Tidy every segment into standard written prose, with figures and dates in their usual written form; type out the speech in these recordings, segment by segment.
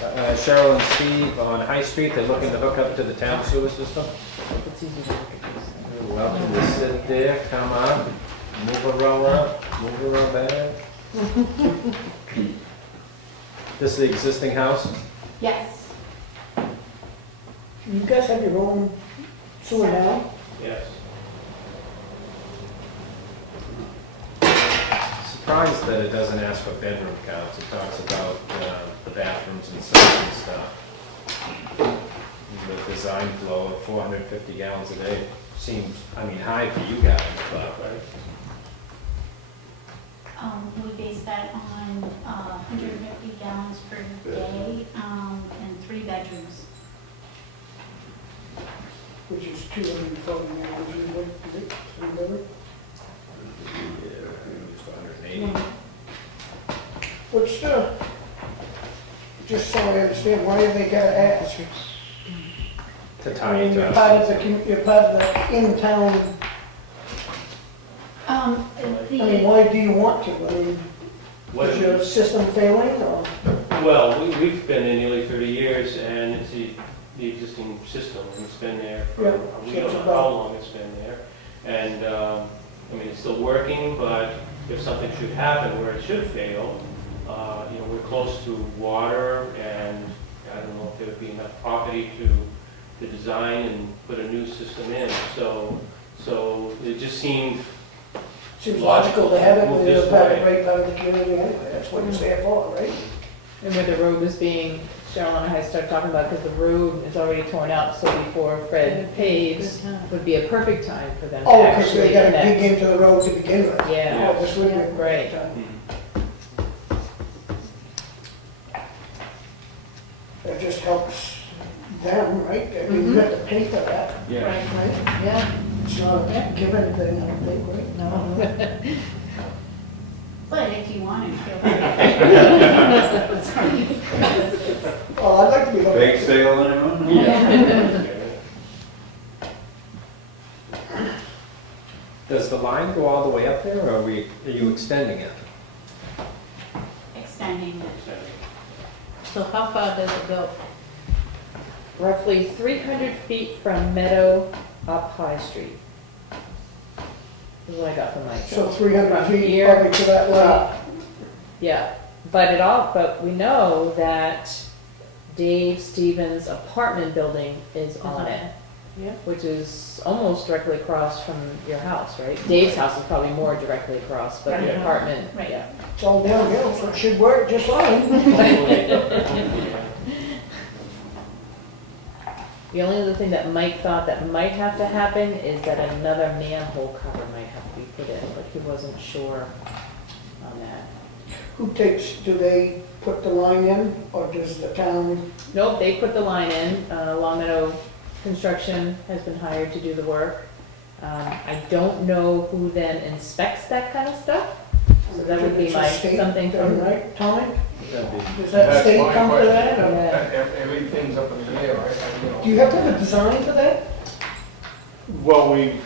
Cheryl and Steve on High Street, they're looking to hook up to the town sewer system. It's easy to look at You're welcome to sit there, come on, move around back. This is the existing house? Yes. You guys have your own sewer now? Yes. Surprised that it doesn't ask for bedroom counts. It talks about the bathrooms and sinks and stuff. The design flow of 450 gallons a day seems, high for you guys, but, right? We base that on 150 gallons per day, and 3 bedrooms. Which is 240 gallons usually, is it? Remember? Yeah, it's 180. What's the, just so I understand, why do they gotta ask? To I tie mean, into you're us. part of the, you're part of the in-town, I mean, why do you want to? I mean, is your system failing or? Well, we've been there nearly 30 years, and it's the existing system, and it's been there for, Yeah, we so don't it's know about- how long it's been there. And, it's still working, but if something should happen where it should fail, we're close to water, and I don't know if there would be enough property to design and put a new system in. So it just seemed, Seems logical to have it Move when you're this part of way. the right part of the community anyway, that's what it's there for, right? And where the road was being, Cheryl and I started talking about, because the road is already torn out, so before Fred paves, would be a perfect time for them to Oh, because actually they gotta connect. dig into the road to begin with. Yeah. Oh, this would be a great Right. time. That just helps them, right? I mean, you have to pay for that, Yeah. Right, yeah, it's not a given thing, I don't think, right? no. But if you want to, feel free. Well, I'd like to be looking. Bake sale anyone? Does the line go all the way up there, or are you extending it? Extending it. So how far does it go? Roughly 300 feet from Meadow up High Street. This is what I got from Mike. So 300 From feet here probably to that line. Yeah, but we know that Dave Stevens' apartment building is on it. Yeah. Which is almost directly across from your house, right? Dave's house is probably more directly across, but the Right. apartment, Right. yeah. It's all downhill, so it should work just fine. The only other thing that Mike thought that might have to happen is that another manhole cover might have to be put in, but he wasn't sure on that. Who takes, do they put the line in, or does the town? Nope, they put the line in. Long Meadow Construction has been hired to do the work. I don't know who then inspects that kind of stuff. So that would be It's a like state something thing, from, right, Tommy? That'd be- Does that That's state my come to question. that? or- Yeah. Everything's up in the air, right? Do you have to have a design for that? Well, again,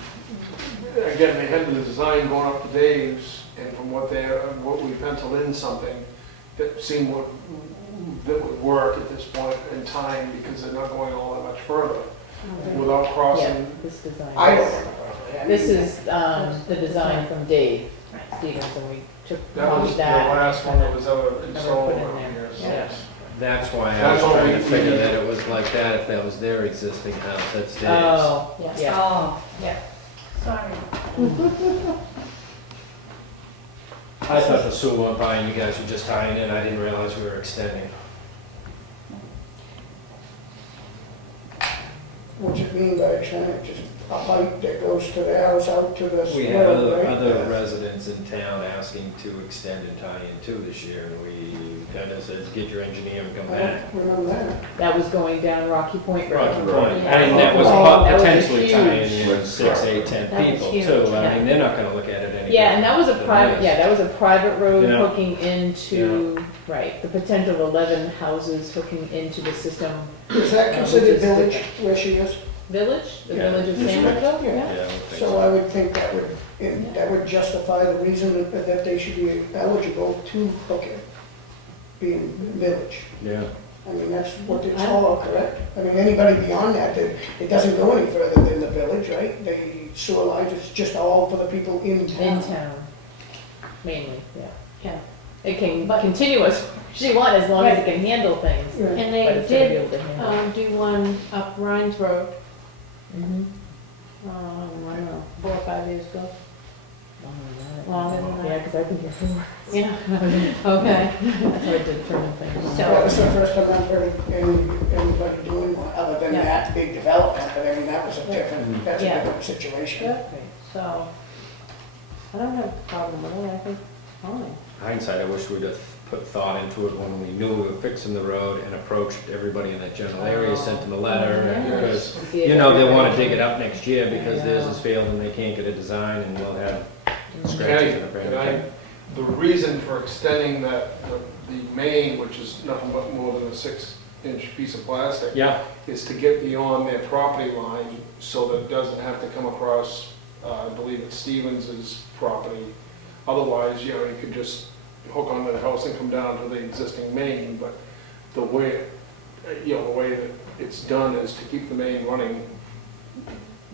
they had the design going up to Dave's, and from what we penciled in something that seemed that would work at this point in time, because they're not going all that much further without yeah, crossing. this design. I don't know. This is the design from Dave Stevens, and we took That off was the that. last one that was ever installed put in around there. here. so Yeah. it's- That's why I That's was what trying we- to figure that it was like that, if that was their existing house, that's Dave's. Oh, Yes. yeah. Oh, yeah. Sorry. I thought the sewer went by and you guys were just tying in, I didn't realize we were extending. What you mean by extending, just a pipe that goes to the house out to the We had road, right? other residents in town asking to extend and tie in too this year, and we kind of said, get your engineer and come I back. don't remember that. That was going down Rocky Point Road. Rocky Point, Yeah. I mean, that was Oh, that was a potentially tying huge- in 6, 8, 10 That was people huge, too, I yeah. mean, they're not gonna look at it any Yeah, and that was a different private, than yeah, this. that was a private road Yeah. hooking into, right, the potential of 11 houses hooking into the system. Is that which considered is village different. where she is? Village, the Yeah. village of Yes, Sandwich? yeah. Yeah, I would think So I would think that would justify the reason that they should be eligible to hook it, being village. Yeah, I mean, that's what it's for, correct? I mean, anybody beyond that, it doesn't go any further than the village, right? The sewer lines, it's just all for the people in town. In town, mainly, yeah. Yeah. It can But- continue as she wants, as long as it can handle things, Right. And but they it's gonna be did able to handle. do one up Rhines Road, Mhm. I don't know, 4 or 5 years ago. Longer than that. Yeah, because I've been here for, Yeah, okay. that's how I determine things. That was the first time I've heard anybody doing one, other than Yeah. that big development, but I mean, that was a different, that's a Yeah. different situation. Okay, so, I don't have a problem with it, I think, fine. Hindsight, I wish we'd have put thought into it when we knew we were fixing the road and approached everybody in that general area, sent them a letter, and Yeah. because, See if you know, they'll wanna everybody- dig it up next year because theirs has failed and they can't get a design and we'll have scratches in the Can brand. the reason for extending that, the main, which is nothing but more than a 6-inch piece of plastic, Yeah, is to get beyond their property line so that it doesn't have to come across, I believe it's Stevens's property. Otherwise, you know, you could just hook onto the house and come down to the existing main, but the way, you know, the way that it's done is to keep the main running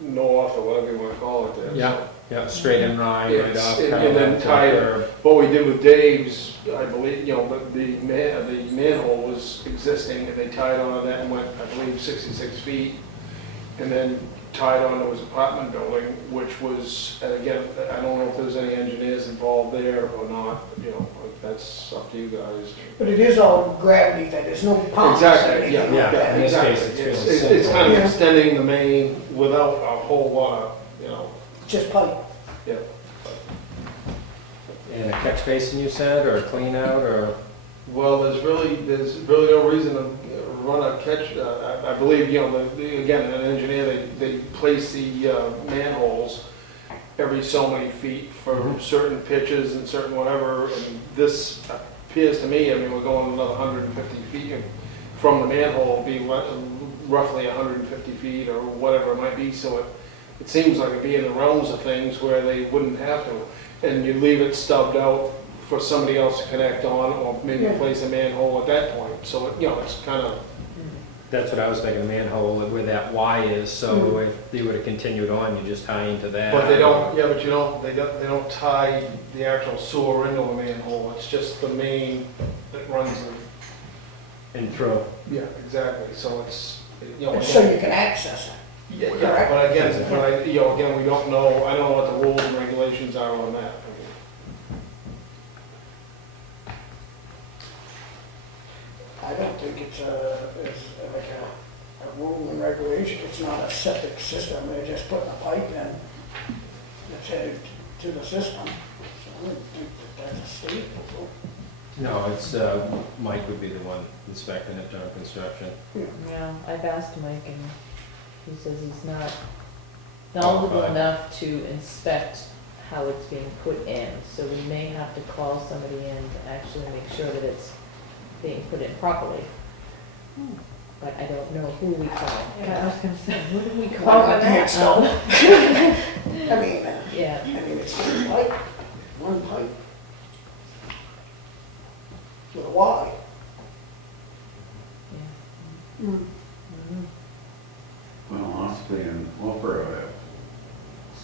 north or whatever you wanna call it there. yeah, yeah, straight in line, right It's- off. and kind of then left tie it- curb. What we did with Dave's, I believe, you know, the manhole was existing, and they tied onto that and went, I believe, 66 feet, and then tied onto his apartment building, which was, and again, I don't know if there's any engineers involved there or not, you know, that's up to you guys. But it is all gravity fed, there's no pumps or Exactly, anything yeah, like Yeah, that. in this case, exactly. it's It's fairly it's kind of Yeah. extending the main without a whole lot of, you know, Just pipe. yeah. And a catch basin, you said, or a clean out, or? Well, there's really no reason to run a catch, I believe, you know, again, an engineer, they place the manholes every so many feet for Mhm. certain pitches and certain whatever, and this appears to me, I mean, we're going another 150 feet from the manhole, being roughly 150 feet or whatever it might be, so it seems like it'd be in the realms of things where they wouldn't have to, and you leave it stubbed out for somebody else to connect on, or maybe Yeah. place a manhole at that point, so, you know, it's kind of, That's what I was thinking, a manhole where that Y is, so if you would have continued on, you just tie into that. but they don't, yeah, but you don't, they don't tie the actual sewer into a manhole, it's just the main that runs the, And through. yeah, exactly, so it's, you know. So you can access it. Yeah, yeah, but again, you know, again, we don't know, I don't know what the rules and regulations are on that. I don't think it's like a rule and regulation, it's not a septic system, they're just putting a pipe in that's headed to the system. So I don't think that that's a state rule. No, it's, Mike would be the one inspecting it during construction. Yeah, I've asked Mike and he says he's not knowledgeable Qualified. enough to inspect how it's being put in. So we may have to call somebody in to actually make sure that it's being put in properly. But I don't know who we call. Yeah. I was gonna say, what do we Well, call I can't that? stop. Yeah, I mean, it's just a pipe, one pipe. With a Y. yeah. Mm. Mhm. Well, honestly, in Wolfboro, have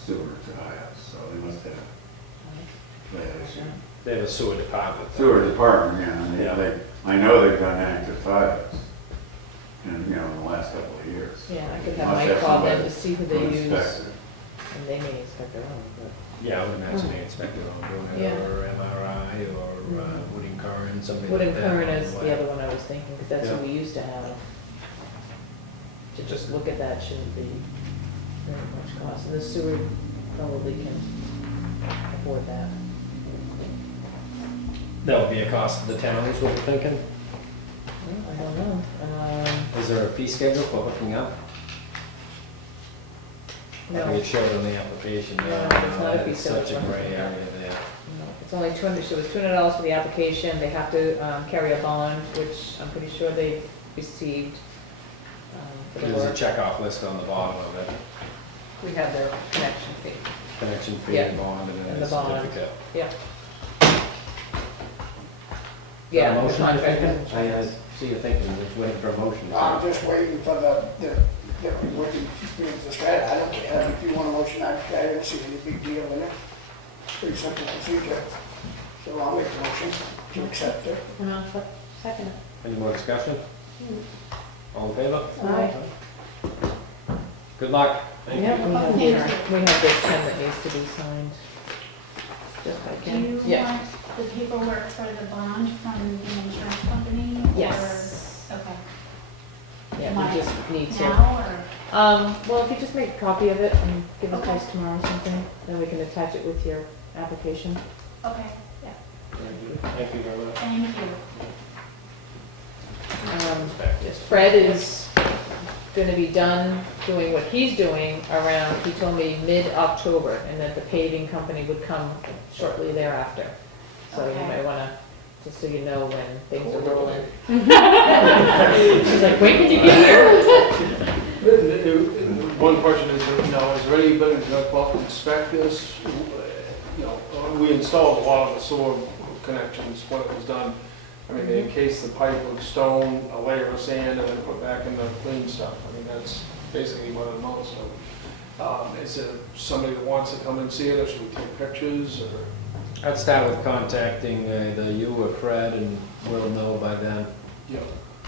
sewer to high, so they must have that issue. They have a sewer department. Sewer department, yeah, and Yeah. I know they've done active files in, you know, in the last couple of years. Yeah, I could have Must Mike call them somebody to see who they who use, inspects it. and they may inspect their own, but. Yeah, I would imagine they inspect their own doing it, Yeah. or MRI, or Mhm. Wood and Curran, something like Wooden that. Current on is the the way. other one I was thinking, because that's Yeah. who we used to have. To just look at that shouldn't be very much cost, and the sewer probably can afford that. That would be a cost to the town, is what we're thinking. Well, I don't know, Is there a fee schedule for hooking up? I no, think it showed on the application. No, it's not a fee It's such a schedule. gray area there. no, it's only 200, so it's $200 for the application, they have to, carry a bond, which I'm pretty sure they've received, for the There's a work. checkoff list on the bottom of it, We have their connection fee. connection fee Yeah. and bond, and then And the the bond. certificate. Yeah. Yeah, the Motion, contract I hasn't changed. see you thinking, just waiting for a motion. I'm just waiting for waiting for the strata. I don't care if you want a motion, I don't see any big deal in it. Pretty simple procedure. So I'll make the motion to accept it. And I'll second it. Any more discussion? All in favor? Aye. Good luck. Thank Yeah, you. we have, Thank you. we have this pen that needs to be signed. Just by Do Ken. you Yeah. want the paperwork for the bond from the insurance company? or- Yes. Okay. Yeah, we just need to. Now, or? Well, if you just make a copy of it and give it to us tomorrow or something, then we can attach it with your application. Okay, Thank you very much. thank you. Fred is gonna be done doing what he's doing around, he told me mid-October, and that the paving company would come shortly thereafter. So you Okay. might wanna, just so you know when things are rolling. She's like, when can you get here? One question is, now, is there any ability to go up and inspect this? You know, we installed a lot of the sewer connections when it was done. I mean, they encased the pipe with stone, a layer of sand, and then put back in the clean stuff. I mean, that's basically what it amounts to. Is there somebody that wants to come and see it, or should we take pictures, or? I'd start with contacting either you or Fred, and we'll know by then. Yeah,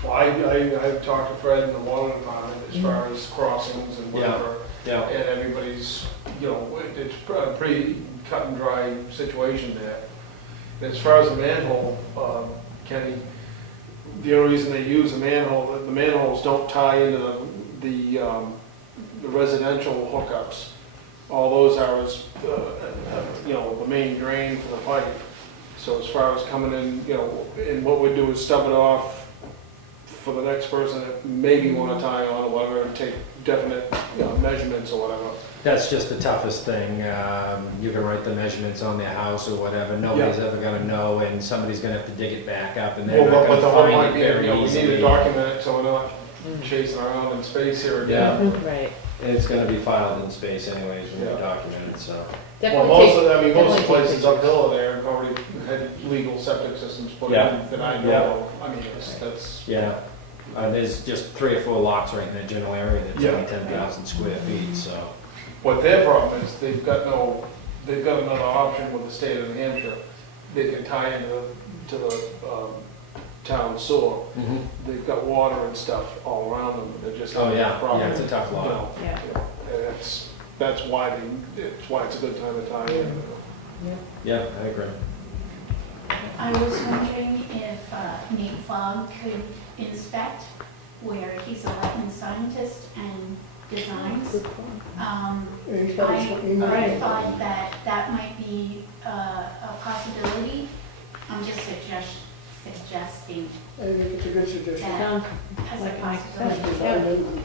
well, I've talked to Fred in the water department as far as crossings and whatever. Yeah. And everybody's, you know, it's a pretty cut and dry situation there. As far as the manhole, Kenny, the only reason they use the manholes don't tie into the residential hookups. All those are as, you know, the main drain for the pipe. So as far as coming in, you know, and what we do is stub it off for the next person that maybe want to tie on or whatever, and take definite, you know, measurements or whatever. That's just the toughest thing. You can write the measurements on their house or whatever. Nobody's ever gonna know, and somebody's gonna have to dig it back up, and they're Well, not but the gonna whole find it idea, very you know, we need to easily. document it so we're not chasing around in space here again. Right. And it's gonna be filed in space anyways when we Yeah. document it, so. Well, Definitely most take, of, I mean, most of the definitely take places uphill there have already had legal septic systems put Yeah. in that I know Yeah. of. I mean, that's, Yeah, there's just 3 or 4 lots right in that general area that's Yeah. only 10,000 square feet, so. what their problem is, they've got another option with the state of New Hampshire. They can tie into the town sewer. They've got water and stuff all around them, they're just Oh, having a yeah, problem. yeah, it's a tough You lot. know, yeah, and that's why it's a good time to tie in. yeah. Yeah, I agree. I was wondering if Nate Fogg could inspect where he's a wetland scientist and designs. Good point. He's got his I email. thought that might be a possibility. I'm just suggesting I think it's a good suggestion. that Sounds as a like it makes possibility. sense. Design and-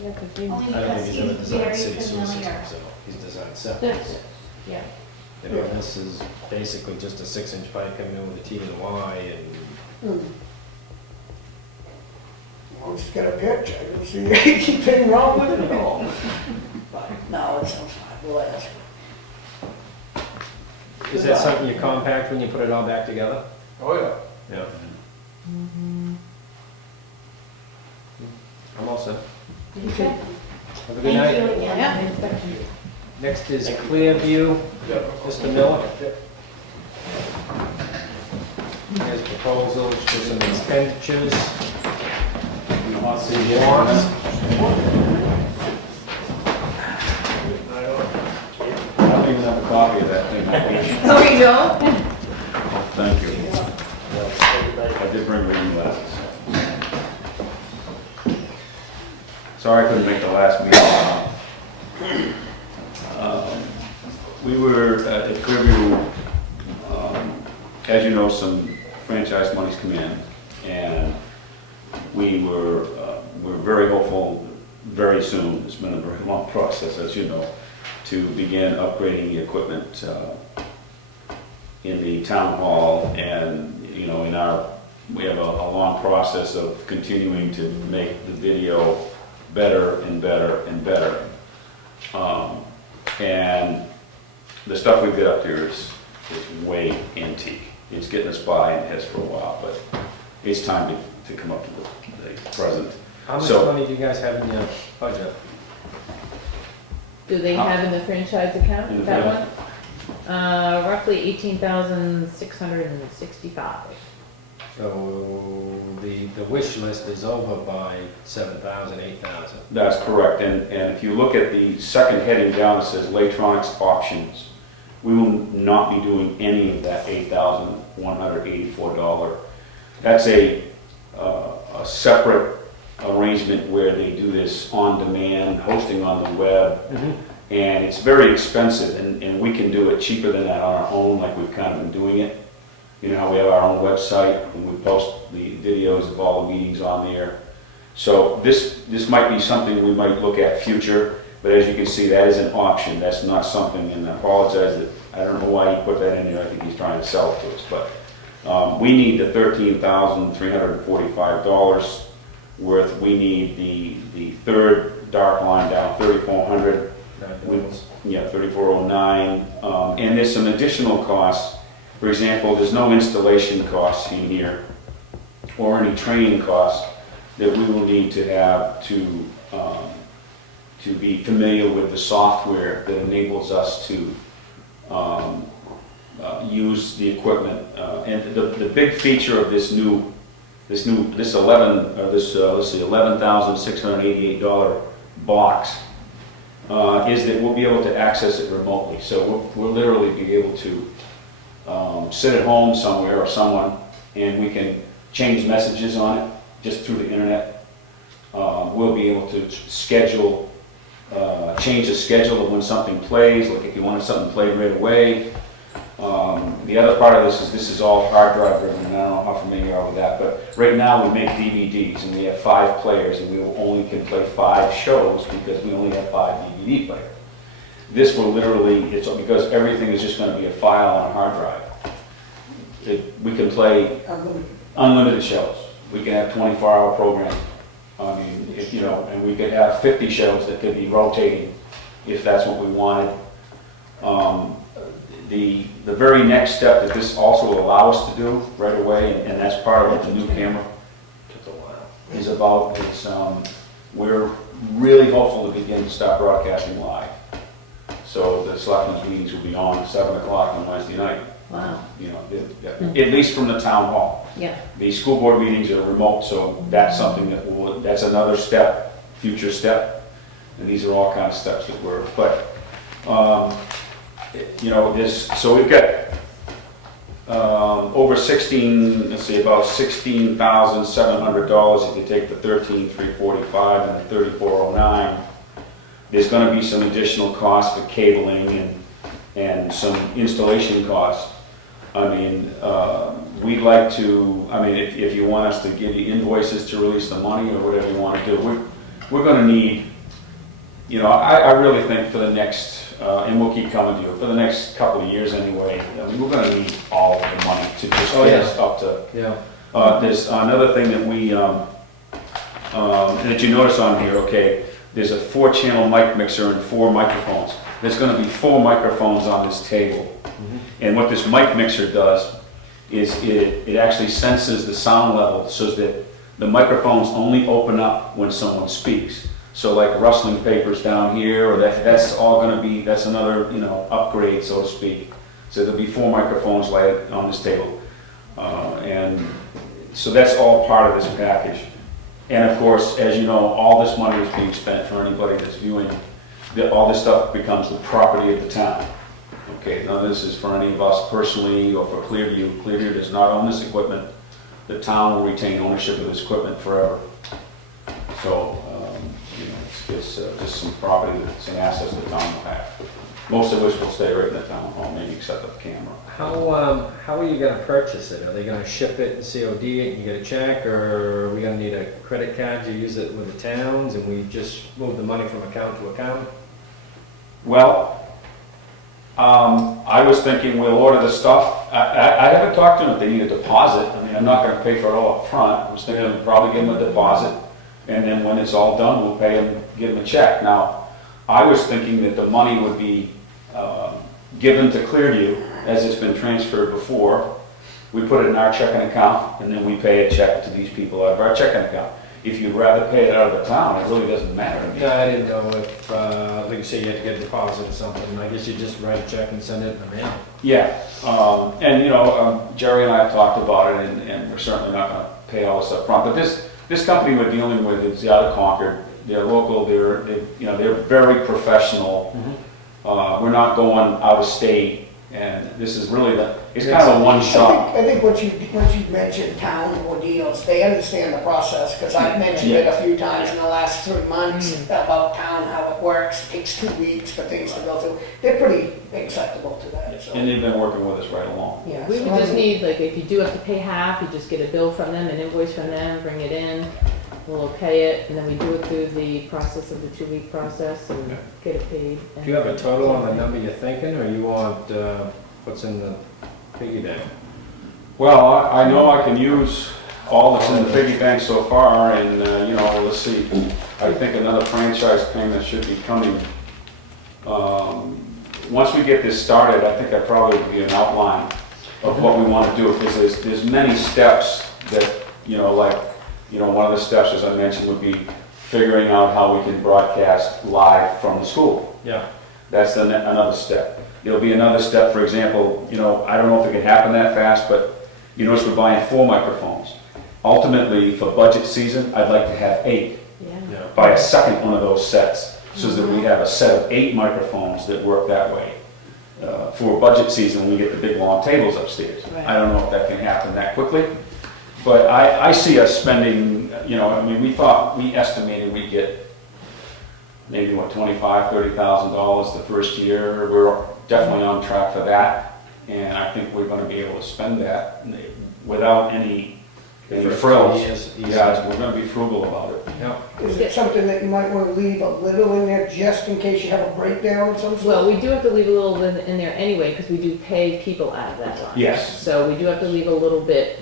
Yeah, 'cause we- Only I don't because think he's he's ever designed very city sewer familiar. systems, so he's designed septic. That's it. Yeah. You know, this is basically just a 6-inch pipe coming in with a T and a Y, and Well, just get a picture, you'll see anything wrong with it at all. But, no, it sounds fine, we'll ask. is that something you compact when you put it all back together? Oh, yeah. Yeah. I'm all set. Okay. Have a good Thank night. you again. Yeah. Next is Clearview, Yeah. Mr. Miller. Yeah. Here's proposals for some expenditures. Some warrants. I don't even have a copy of that thing. Oh, you don't? Thank you. I did bring reading glasses. Sorry I couldn't make the last meeting. We were at Clearview, as you know, some franchise money's come in, and we're very hopeful very soon, it's been a very long process, as you know, to begin upgrading the equipment in the town hall, and, you know, we have a long process of continuing to make the video better and better and better. And the stuff we've got up there is way antique. it's getting us by and has for a while, but it's time to come up to the present. How much So- money do you guys have in your budget? Do they have in the franchise account, In the that one? Roughly 18,665. So the wish list is over by 7,000, 8,000. That's correct, and if you look at the second heading down, it says electronics options. We will not be doing any of that $8,184. That's a separate arrangement where they do this on demand, hosting on the web, and it's very expensive, and we can do it cheaper than that on our own, like we've kind of been doing it. You know how we have our own website, and we post the videos of all the meetings on there. So this might be something we might look at future, but as you can see, that is an option. That's not something, and I apologize that, I don't know why he put that in there. I think he's trying to sell it to us, but we need the $13,345 worth. We need the third dark line down, 3,400. Yeah, 3,409. And there's some additional costs. For example, there's no installation costs in here or any training costs that we will need to have to be familiar with the software that enables us to use the equipment. And the big feature of this $11,688 box is that we'll be able to access it remotely. So we'll literally be able to sit at home somewhere or someone, and we can change messages on it just through the internet. We'll be able to schedule, change the schedule of when something plays, like if you wanted something played right away. The other part of this is all hard drive driven, and I don't know how familiar you are with that, but right now we make DVDs, and we have 5 players, and we only can play 5 shows because we only have 5 DVD players. This will literally, it's because everything is just going to be a file on a hard drive. We can play unlimited shows. We can have 24-hour programming. I mean, and we could have 50 shows that could be rotating if that's what we wanted. The very next step that this also will allow us to do right away, and that's part of what the new camera is about, is we're really hopeful to begin to start broadcasting live. So the selectmen's meetings will be on at 7 o'clock on Wednesday night. Wow. At least from the town hall. Yeah. The school board meetings are remote, so that's something that's another step, future step. And these are all kind of steps that we're, but, so we've got over about $16,700 if you take the $13,345 and the $3,409. There's going to be some additional costs for cabling and some installation costs. I mean, we'd like to, if you want us to give you invoices to release the money or whatever you want to do, we're going to need, I really think for the next, and we'll keep coming to you, for the next couple of years anyway, we're going to need all of the money to just get us up to. Yeah. There's another thing that we, that you notice on here, okay, there's a 4-channel mic mixer and 4 microphones. There's going to be 4 microphones on this table. And what this mic mixer does is it actually senses the sound level so that the microphones only open up when someone speaks. So like rustling papers down here, or that's all going to be, that's another, upgrade, so to speak. So there'll be 4 microphones laid on this table. And so that's all part of this package. And of course, as you know, all this money is being spent for anybody that's viewing. All this stuff becomes the property of the town. Okay, none of this is for any of us personally or for Clearview. Clearview does not own this equipment. The town will retain ownership of this equipment forever. So, it's just some property that's an asset that the town will have. Most of which will stay right in the town hall, maybe except for the camera. How are you gonna purchase it? Are they gonna ship it and COD it and you get a check, or are we gonna need a credit card? You use it with the towns and we just move the money from account to account? Well, I was thinking we'll order the stuff. I haven't talked to them if they need a deposit. I mean, I'm not gonna pay for it all up front. I was thinking we'll probably give them a deposit, and then when it's all done, we'll pay them, give them a check. Now, I was thinking that the money would be given to Clearview, as it's been transferred before, we put it in our checking account, and then we pay a check to these people out of our checking account. If you'd rather pay it out of the town, it really doesn't matter to me. Yeah, I didn't know if, like you say, you had to get a deposit or something. I guess you just write a check and send it in the mail. Yeah, and Jerry and I have talked about it, and we're certainly not gonna pay all this up front. But this company we're dealing with is out of Concord. They're local, they're very professional. We're not going out of state, and this is really it's kind of a one-shot. I think once you mentioned town ordeals, they understand the process, because I've mentioned it a few times in the last 3 months about town, how it works. It takes 2 weeks for things to go through. They're pretty acceptable to that, so. And they've been working with us right along. Yeah, we would just need, like, if you do have to pay half, you just get a bill from them, an invoice from them, bring it in, we'll pay it, and then we do it through the process of the 2-week process and get it paid. Do you have a total on the number you're thinking, or you want what's in the piggy bank? Well, I know I can use all that's in the piggy bank so far, and, let's see. I think another franchise payment should be coming. Once we get this started, I think I'd probably give you an outline of what we want to do, because there's many steps that, one of the steps, as I mentioned, would be figuring out how we can broadcast live from the school. Yeah. That's another step. There'll be another step, for example, I don't know if it can happen that fast, but you notice we're buying 4 microphones. Ultimately, for budget season, I'd like to have 8. Yeah. Buy a second one of those sets, so that we have a set of 8 microphones that work that way. For budget season, when we get the big long tables upstairs. Right. I don't know if that can happen that quickly, but I see us spending, we estimated we'd get maybe $25,000-$30,000 the first year. We're definitely on track for that, and I think we're going to be able to spend that without any frills. Yeah, we're going to be frugal about it. Yeah. Is it something that you might want to leave a little in there just in case you have a breakdown of some sort? Well, we do have to leave a little bit in there anyway, because we do pay people out of that line. Yes. So we do have to leave a little bit.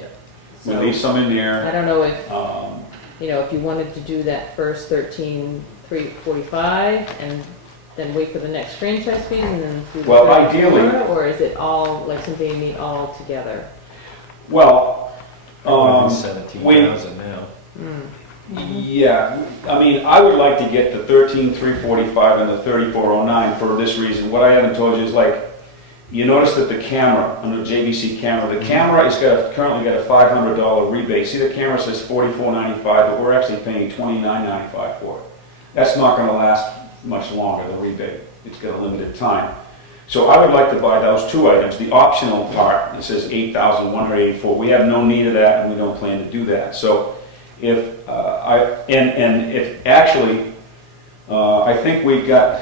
We So leave some in I there. don't know if, Um, if you wanted to do that first 13,345 and then wait for the next franchise fees and then do the Well, 34, ideally- or is it all, like something you need all together? Well, 17,000 now. yeah, I would like to get the 13,345 and the 3409 for this reason. What I haven't told you is, you notice that the camera, under JVC camera, the camera is currently got a $500 rebate. See, the camera says $44.95, but we're actually paying $29.95 for it. That's not gonna last much longer, the rebate. It's got a limited time. So I would like to buy those 2 items. The optional part, it says $8,184. We have no need of that, and we don't plan to do that. So if I think we've got,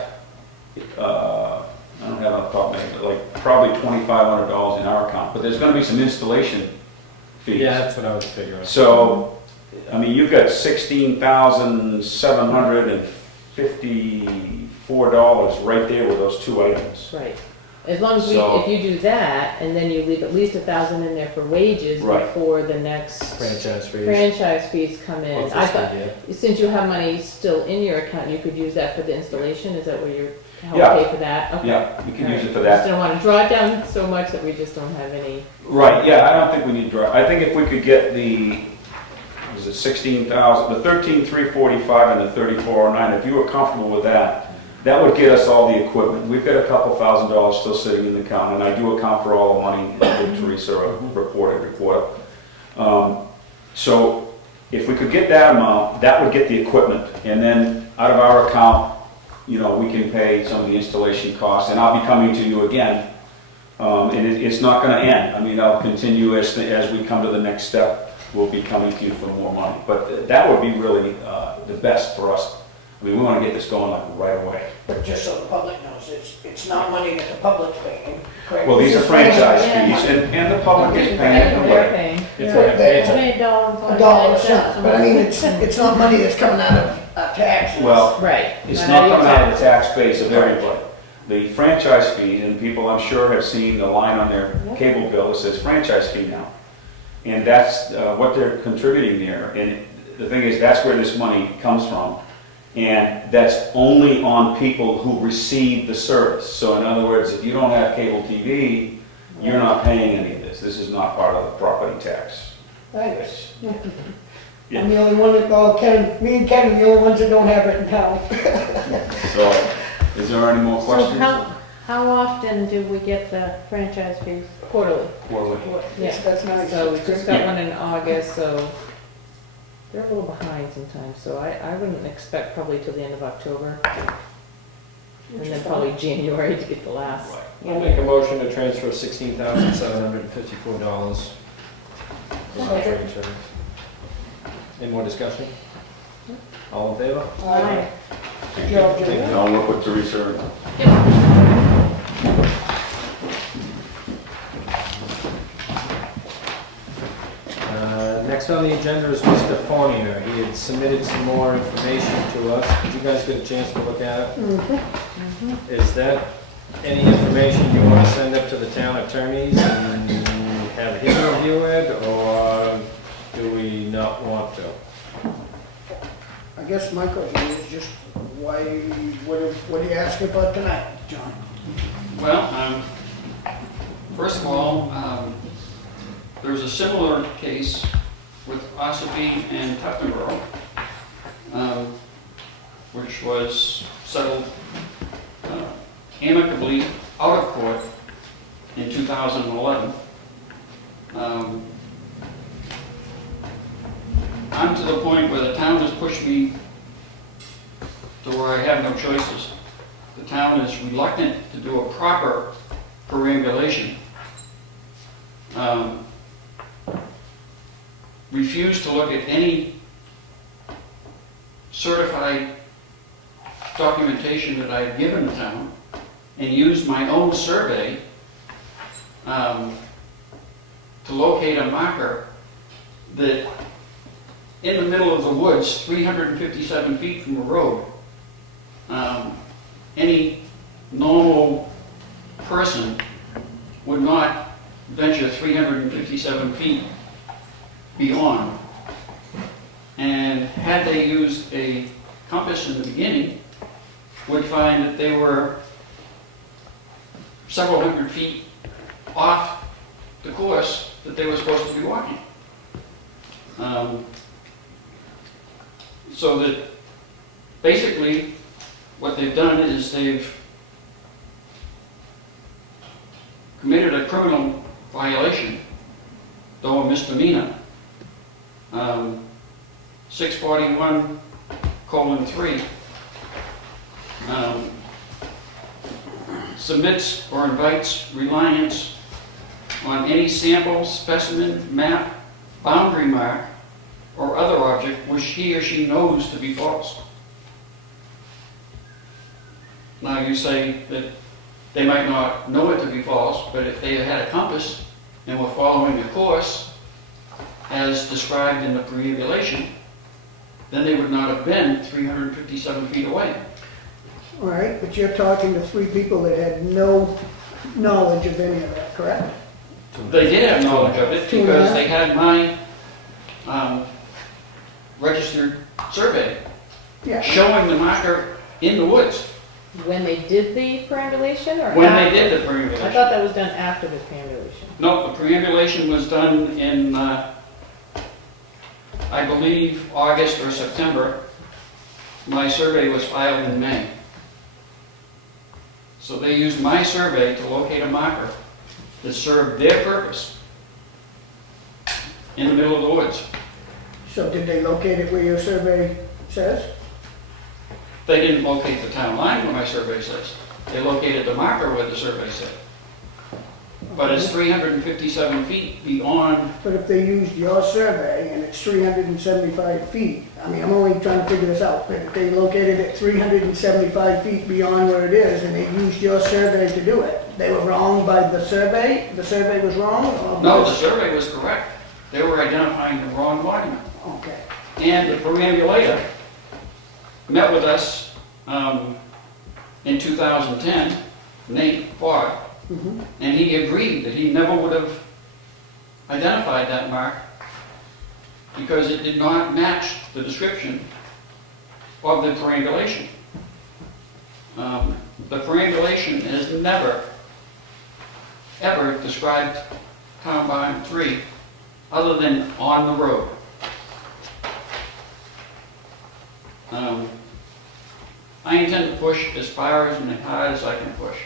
I don't have it off the top of my head, but probably $2,500 in our account, but there's gonna be some installation fees. Yeah, that's what I was figuring. So, you've got $16,754 right there with those 2 items. Right. As long as if you do that, and then you leave at least 1,000 in there for wages Right. before the next Franchise fees. franchise fees come in. What's I this thought, idea? since you have money still in your account, you could use that for the installation, is that where you're, help Yeah. pay for that? Okay. Yeah, you can use it for Just that. don't wanna draw it down so much that we just don't have any. Right, yeah, I don't think we need to, I think if we could get the 16,000, the 13,345 and the 3409, if you were comfortable with that, that would get us all the equipment. We've got a couple $1,000s still sitting in the account, and I do account for all the money, give Teresa a report every quarter. So if we could get that amount, that would get the equipment, and then out of our account, we can pay some of the installation costs, and I'll be coming to you again. And it's not gonna end. I'll continue as we come to the next step, we'll be coming to you for more money. But that would be really the best for us. We wanna get this going right away. But just so the public knows, it's not money that the public's paying, correct? Well, these are This is franchise Yeah. fees, and the public is paying them, They're but paying. It's Yeah. like a paycheck. $1 a cent, but it's not money that's coming out of taxes. well, Right. it's not coming out of the tax base of everybody. The franchise fee, and people I'm sure have seen the line on their cable bill that says franchise fee now. And that's what they're contributing there. And the thing is, that's where this money comes from. And that's only on people who receive the service. So in other words, if you don't have cable TV, you're not paying any of this. is. This is not part of the property tax. Thanks. I'm the only one that, me and Ken are the only ones that don't have it in town. So, is there any more So questions? how often do we get the franchise fees? Quarterly. Quarterly. Yeah, That's nice. so we just got Yeah. one in August, so they're a little behind sometimes, so I wouldn't expect probably till the end of October. And then probably January to get the last. I'll make a motion to transfer $16,754. Any more discussion? All in favor? Aye. Good job, Jim. And I'll work with Teresa. Next on the agenda is Mr. Fornier. He had submitted some more information to us. Did you guys get a chance to look at it? Is that any information you want to send up to the town attorneys and have him review it, or do we not want to? I guess my question is just why, what are you asking about tonight, John? Well, first of all, there was a similar case with Ossipee and Tuftonboro, which was settled amicably out of court in 2011. I'm to the point where the town has pushed me to where I have no choices. The town is reluctant to do a proper perambulation. Refused to look at any certified documentation that I've given the town, and used my own survey to locate a marker that in the middle of the woods, 357 feet from the road, any normal person would not venture 357 feet beyond. And had they used a compass in the beginning, would find that they were several hundred feet off the course that they were supposed to be walking. So that basically what they've done is they've committed a criminal violation, though a misdemeanor. 641:3 submits or invites reliance on any sample, specimen, map, boundary mark, or other object which he or she knows to be false. Now you say that they might not know it to be false, but if they had a compass and were following a course as described in the perambulation, then they would not have been 357 feet away. All right, but you're talking to three people that had no knowledge of any of that, correct? They did have knowledge of it because they had my registered survey Yeah. showing the marker in the woods When they did the perambulation or when after? they did the I perambulation. thought that was done after the perambulation. No, the perambulation was done in, I believe, August or September. My survey was filed in May. So they used my survey to locate a marker that served their purpose in the middle of the woods. So did they locate it where your survey says? They didn't locate the town line where my survey says. They located the marker where the survey said. But it's 357 feet beyond. But if they used your survey and it's 375 feet, I mean, I'm only trying to figure this out, but if they located it 375 feet beyond where it is and they used your survey to do it, they were wrong by the survey was wrong? Or No, the was- survey was correct. They were identifying the wrong monument. Okay. And the perambulator met with us in 2010, Nate Fogg, Mhm. and he agreed that he never would have identified that mark because it did not match the description of the perambulation. The perambulation has never, ever described combine, 3, other than on the road. I intend to push as far and as hard as I can push.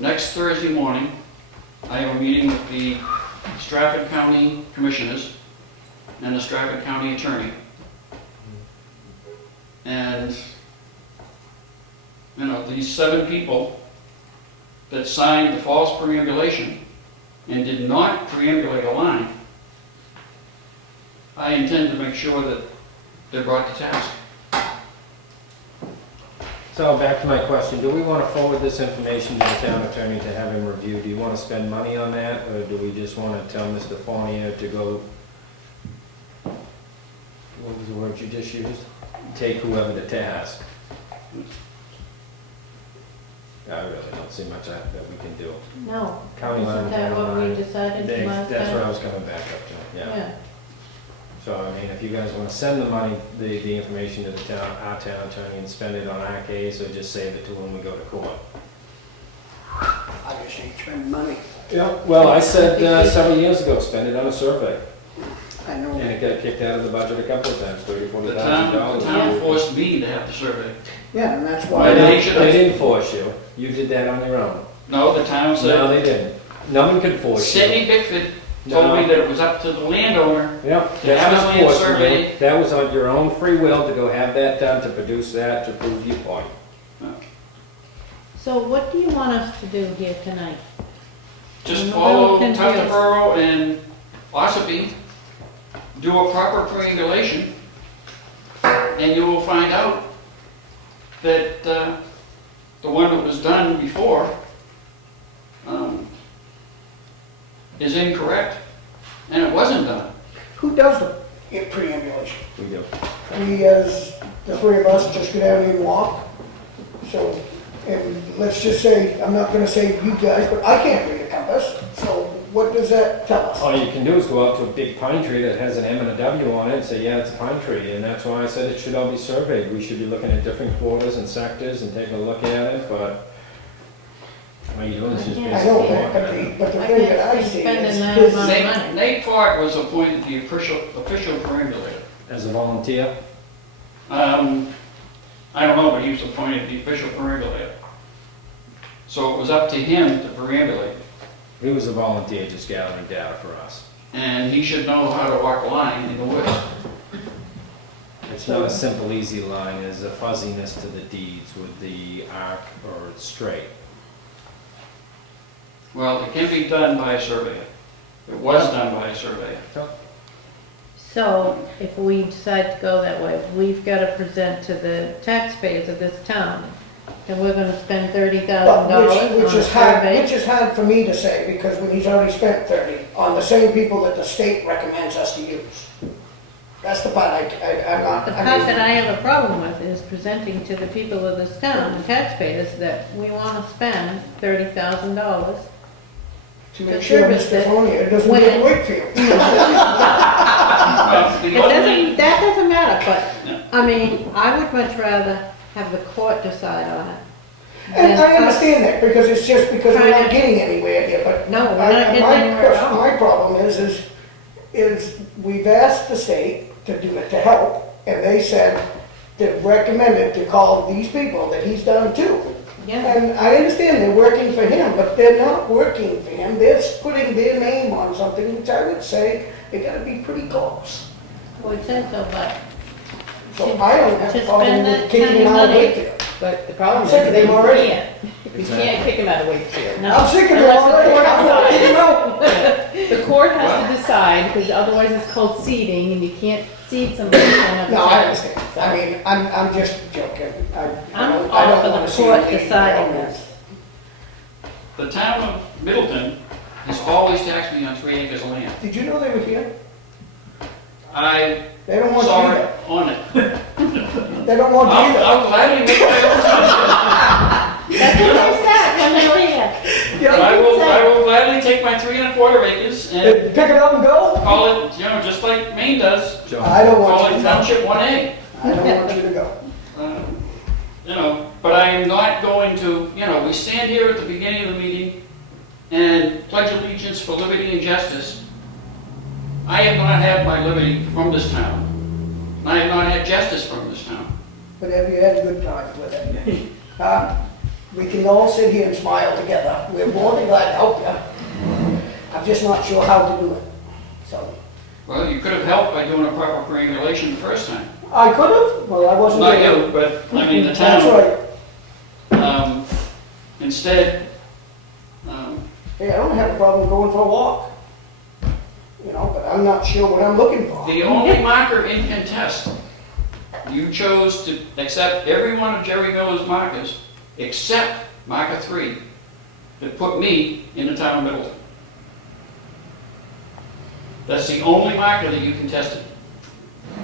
Next Thursday morning, I have a meeting with the Stratford County Commissioners and the Stratford County Attorney. And, these 7 people that signed the false preambulation and did not preambulate a line, I intend to make sure that they're brought to task. So back to my question, do we want to forward this information to the town attorney to have him review? Do you want to spend money on that, or do we just want to tell Mr. Fournier to go, what was the word you just used? Take whoever to task? I really don't see much that we can do. No. County line, Isn't that county what we line. decided last time? That's what I was coming back up to, yeah. Yeah. So, I mean, if you guys want to send the money, the information to the town, our town attorney and spend it on our case, or just save it to when we go to court. I just hate spending money. Yeah, well, I said several years ago, spend it on a survey. I know. And it got kicked out of the budget a couple of times, $30,000, The $40,000. town forced me to have the survey. Yeah, and that's Why why. they should have- They didn't force you. You did that on your own. No, the town No, said, they didn't. No one could force you. Sidney Bickford told me No. that it was up to the landowner. Yep, To that's have his not land forcing you. surveyed. That was on your own free will to go have that done, to produce that, to prove your point. So what do you want us to do here tonight? Just I'm a follow little confused. Tuftonboro and Ossipee, do a proper triangulation, and you will find out that the one that was done before is incorrect, and it wasn't done. Who does the preambulation? We do. We, as the 3 of us, just get out and walk. So, and let's just say, I'm not gonna say you guys, but I can't read a compass. So what does that tell us? All you can do is go out to a big pine tree that has an M and a W on it and say, yeah, it's a pine tree. And that's why I said it should all be surveyed. We should be looking at different quarters and sectors and taking a look at it, but all you're doing is just I I know basically that, walking it. but the I thing can't that I see see spending is, that is amount of money. Nate Clark was appointed the official perambulator. As a volunteer? I don't know, but he was appointed the official perambulator. So it was up to him to perambulate, He was a volunteer just gathering data for us. and he should know how to walk a line in the woods. It's not a simple, easy line. There's a fuzziness to the deeds with the arc or it's straight. Well, it can be done by a surveyor. It was done by a surveyor. So if we decide to go that way, we've got to present to the taxpayers of this town, and we're going to spend $30,000 which on a is hard, survey. which is hard for me to say, because when he's already spent 30 on the same people that the state recommends us to use. That's the part I'm not. The part that I have a problem with is presenting to the people of this town, the taxpayers, that we want to spend $30,000. To make sure service Mr. that Fournier doesn't when- get Wakefield. The It other doesn't, thing, that doesn't matter, but, I mean, I would much rather have the court decide on it. And than I us. understand that, because it's just because we're Trying not to- getting anywhere here, but. No, we're not getting anywhere at all. My problem is we've asked the state to do it to help, and they said, they recommended to call these people that he's done too. Yeah, And I understand they're working for him, but they're not working for him, they're putting their name on something, which I would say, they gotta be pretty close. well, it says so, but, So I don't have a To problem spend with that kicking kind him of out of money. Wakefield. But the problem I'm is sick of they them already. can't. We can't kick them out of Wakefield. no. I'm sick of it Unless the already, court I'm not kicking him out. The court has to decide, because otherwise it's called seeding, and you can't seed somebody for another No, I term. understand. I mean, I'm just joking. I I'm don't all for wanna the see court it deciding anymore. this. the town of Middleton has always taxed me on 3 acres of land. Did you know they were here? I They don't want you saw either. it on it. They don't want you either. I'll gladly make my own decision. That's what they said when they were here. I will gladly take my 3¼ acres and Pick it up and go? call it, just like Maine does, I don't call want it you to go. Township 1A. I don't want you to go. But I am not going to, we stand here at the beginning of the meeting and pledge allegiance for liberty and justice. I have not had my liberty from this town. I have not had justice from this town. But have you had a good time with it? We can all sit here and smile together. We're more than glad to help you. I'm just not sure how to do it. So, Well, you could have helped by doing a proper perambulation the first time. I could have, well, I wasn't Not there. you, but, I mean, the That's town. right. Instead, Hey, I don't have a problem going for a walk. You know, but I'm not sure what I'm looking for. the only marker in contest, you chose to accept every one of Jerry Miller's markers, except marker 3, that put me in the town of Middleton. That's the only marker that you contested.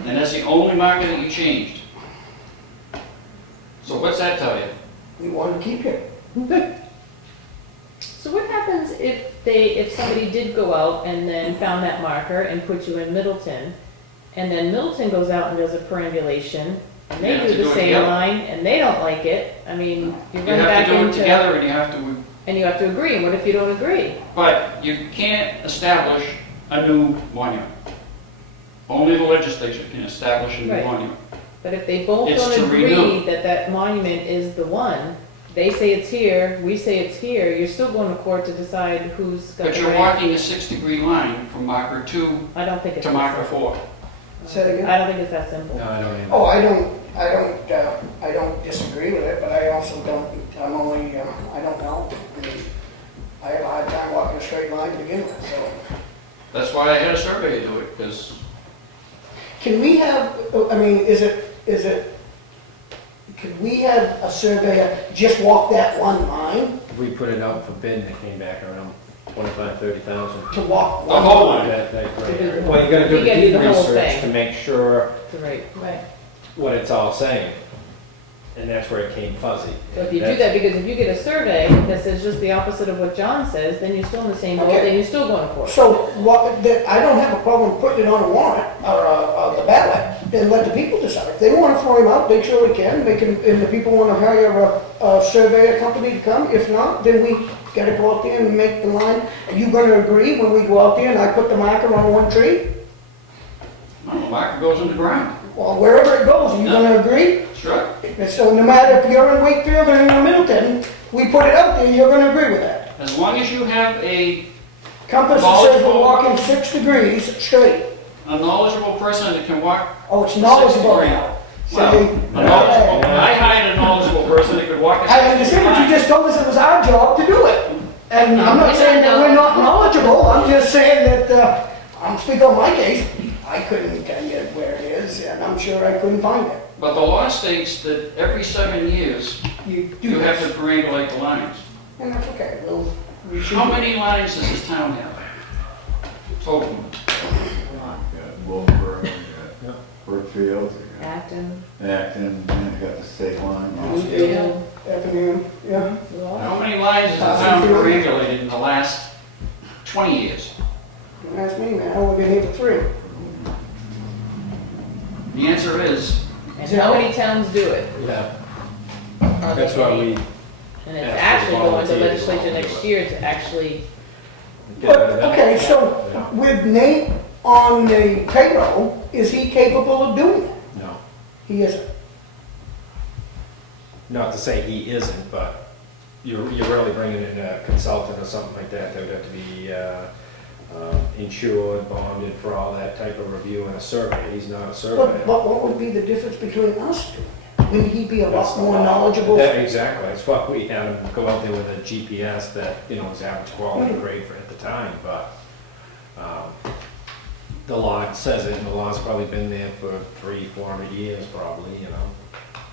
And that's the only marker that you changed. So what's that tell you? We want to keep you. So what happens if somebody did go out and then found that marker and put you in Middleton, and then Middleton goes out and does a perambulation, and You they have do to the do it same together. line, and they don't like it? I mean, you You run back have to do it into, together and you have to, and you have to agree, and what if you don't agree? but you can't establish a new monument. Only the legislature can establish a new Right. monument. But if they both It's to don't agree renew. that that monument is the one, they say it's here, we say it's here, you're still going to court to decide who's got But the you're right. walking a 6-degree line from marker 2 I don't think it's to that marker simple. 4. Say it again? I don't think it's that simple. No, I don't either. Oh, I don't disagree with it, but I also don't, I'm only, I don't know. I mean, I have a hard time walking a straight line to begin with, so. That's why I had a surveyor do it, because Can we have, I mean, could we have a surveyor just walk that one line We put it out for bid and it came back around 25, 30,000. to walk The one whole line? line. That gray To do the area. whole- Well, you gotta do you the gotta do deed the whole research thing. to make sure Right. what it's all saying. And that's where it came fuzzy. So if you do that, because if you get a survey that says just the opposite of what John says, then you're still in the same boat, Okay. then you're still going to court. So I don't have a problem putting it on a warrant or the ballot and let the people decide. If they want to throw him out, they surely can. They can, and the people want to hire a surveyor company to come. If not, then we gotta go out there and make the line. Are you gonna agree when we go out there and I put the marker on one tree? well, the marker goes in the ground. Well, wherever it goes, are you gonna agree? Sure. And so no matter if you're in Wakefield or you're in Middleton, we put it out there, you're gonna agree with that. As long as you have a Compass that says we're walking 6 degrees straight. knowledgeable person that can walk. Oh, it's knowledgeable degree. now. Well, See? a knowledgeable, I hired a knowledgeable person that could walk. a I understand, but you 6-degree just told us it was our job to do it. And I'm We're not not saying that we're not knowledgeable, I'm just saying that, I'm speaking on my case. I couldn't tell you where it is, and I'm sure I couldn't find it. But the law states that every 7 years, You do you have to this, perambulate the lines. and that's okay, we should. How many lines does this town have? Total. Got Wolfboro, you got Brookfield, you Acton, got Acton, and you got the state line. also. Bluefield, Effingham, yeah. How many lines has the town perambulated in the last 20 years? Don't ask me, man, I've only been here for 3. The answer is, and how many towns do it? Yeah, Are they that's why any? we And it's ask for actually going to volunteers. legislature next year to actually, get rid of But, that. okay, so Yeah. with Nate on the payroll, is he capable of doing it? No, He isn't. not to say he isn't, but you're really bringing in a consultant or something like that. They would have to be insured, bonded for all that type of review and a survey. He's not a surveyor. But what would be the difference between us doing it? Wouldn't he be a That's lot the more law. knowledgeable? Exactly, that's why we had him go out there with a GPS that, was average quality grade for at the time, but the law says it, and the law's probably been there for 300-400 years probably,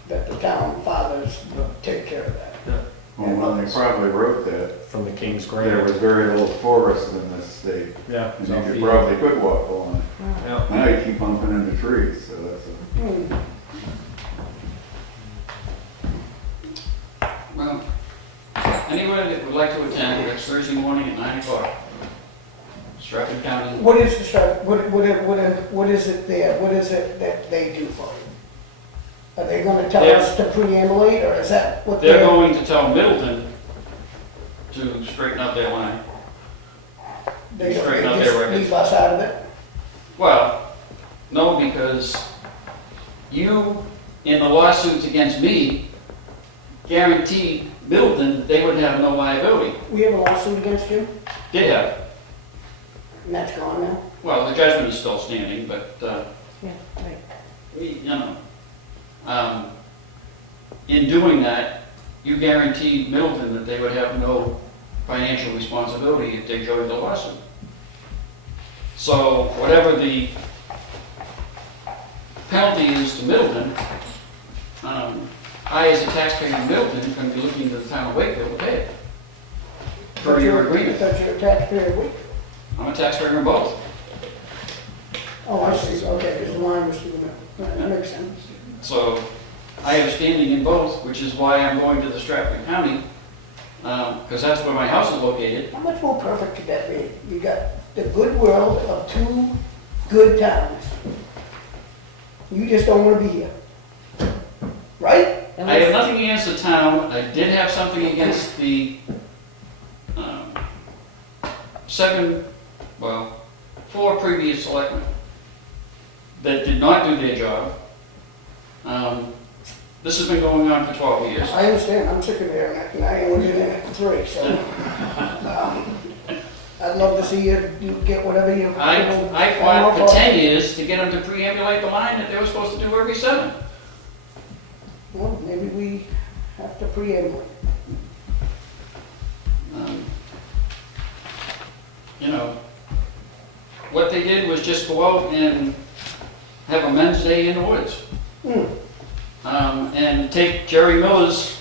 That the town fathers would take care of that. Well, when they probably wrote that, from the King's there grave. was very little forest in this state, Yeah. and so you if could you- probably could walk along it. Yeah. Now you keep bumping into trees, so that's a. Hmm. well, anybody that would like to attend, it's Thursday morning at 9 o'clock. Stratford County. What is the stuff, what is it there, what is it that they do for you? Are they gonna tell us to preambulate, or is that what They're they're? going to tell Middleton to straighten out their line. They straighten out just their records. leave us out of it? Well, no, because you, in the lawsuits against me, guaranteed Middleton they would have no liability. We have a lawsuit against you, Did have. and that's gone now? Well, the judgment is still standing, but, Yeah, right. you know, in doing that, you guaranteed Middleton that they would have no financial responsibility if they joined the lawsuit. So whatever the penalty is to Middleton, I, as a taxpayer in Middleton, can be looking to the town of Wakefield to pay it. Per your agreement. I thought you were a taxpayer week. I'm a taxpayer in both. Oh, I see, okay, because the line was through the middle. That makes sense. So I have standing in both, which is why I'm going to the Stratford County, because that's where my house is located. How much more perfect could that be? You got the good world of two good towns. You just don't want to be here. Right? And I have let's- nothing against the town. I did have something against the 4 previous selectmen that did not do their job. This has been going on for 12 years. I understand, I'm sick of hearing it, and I only been in it for 3, so. I'd love to see you get whatever you. I fought for 10 years to get them to preambulate the line that they were supposed to do every 7. Well, maybe we have to preamble. You know, what they did was just go out and have a men's day in the woods. And take Jerry Miller's,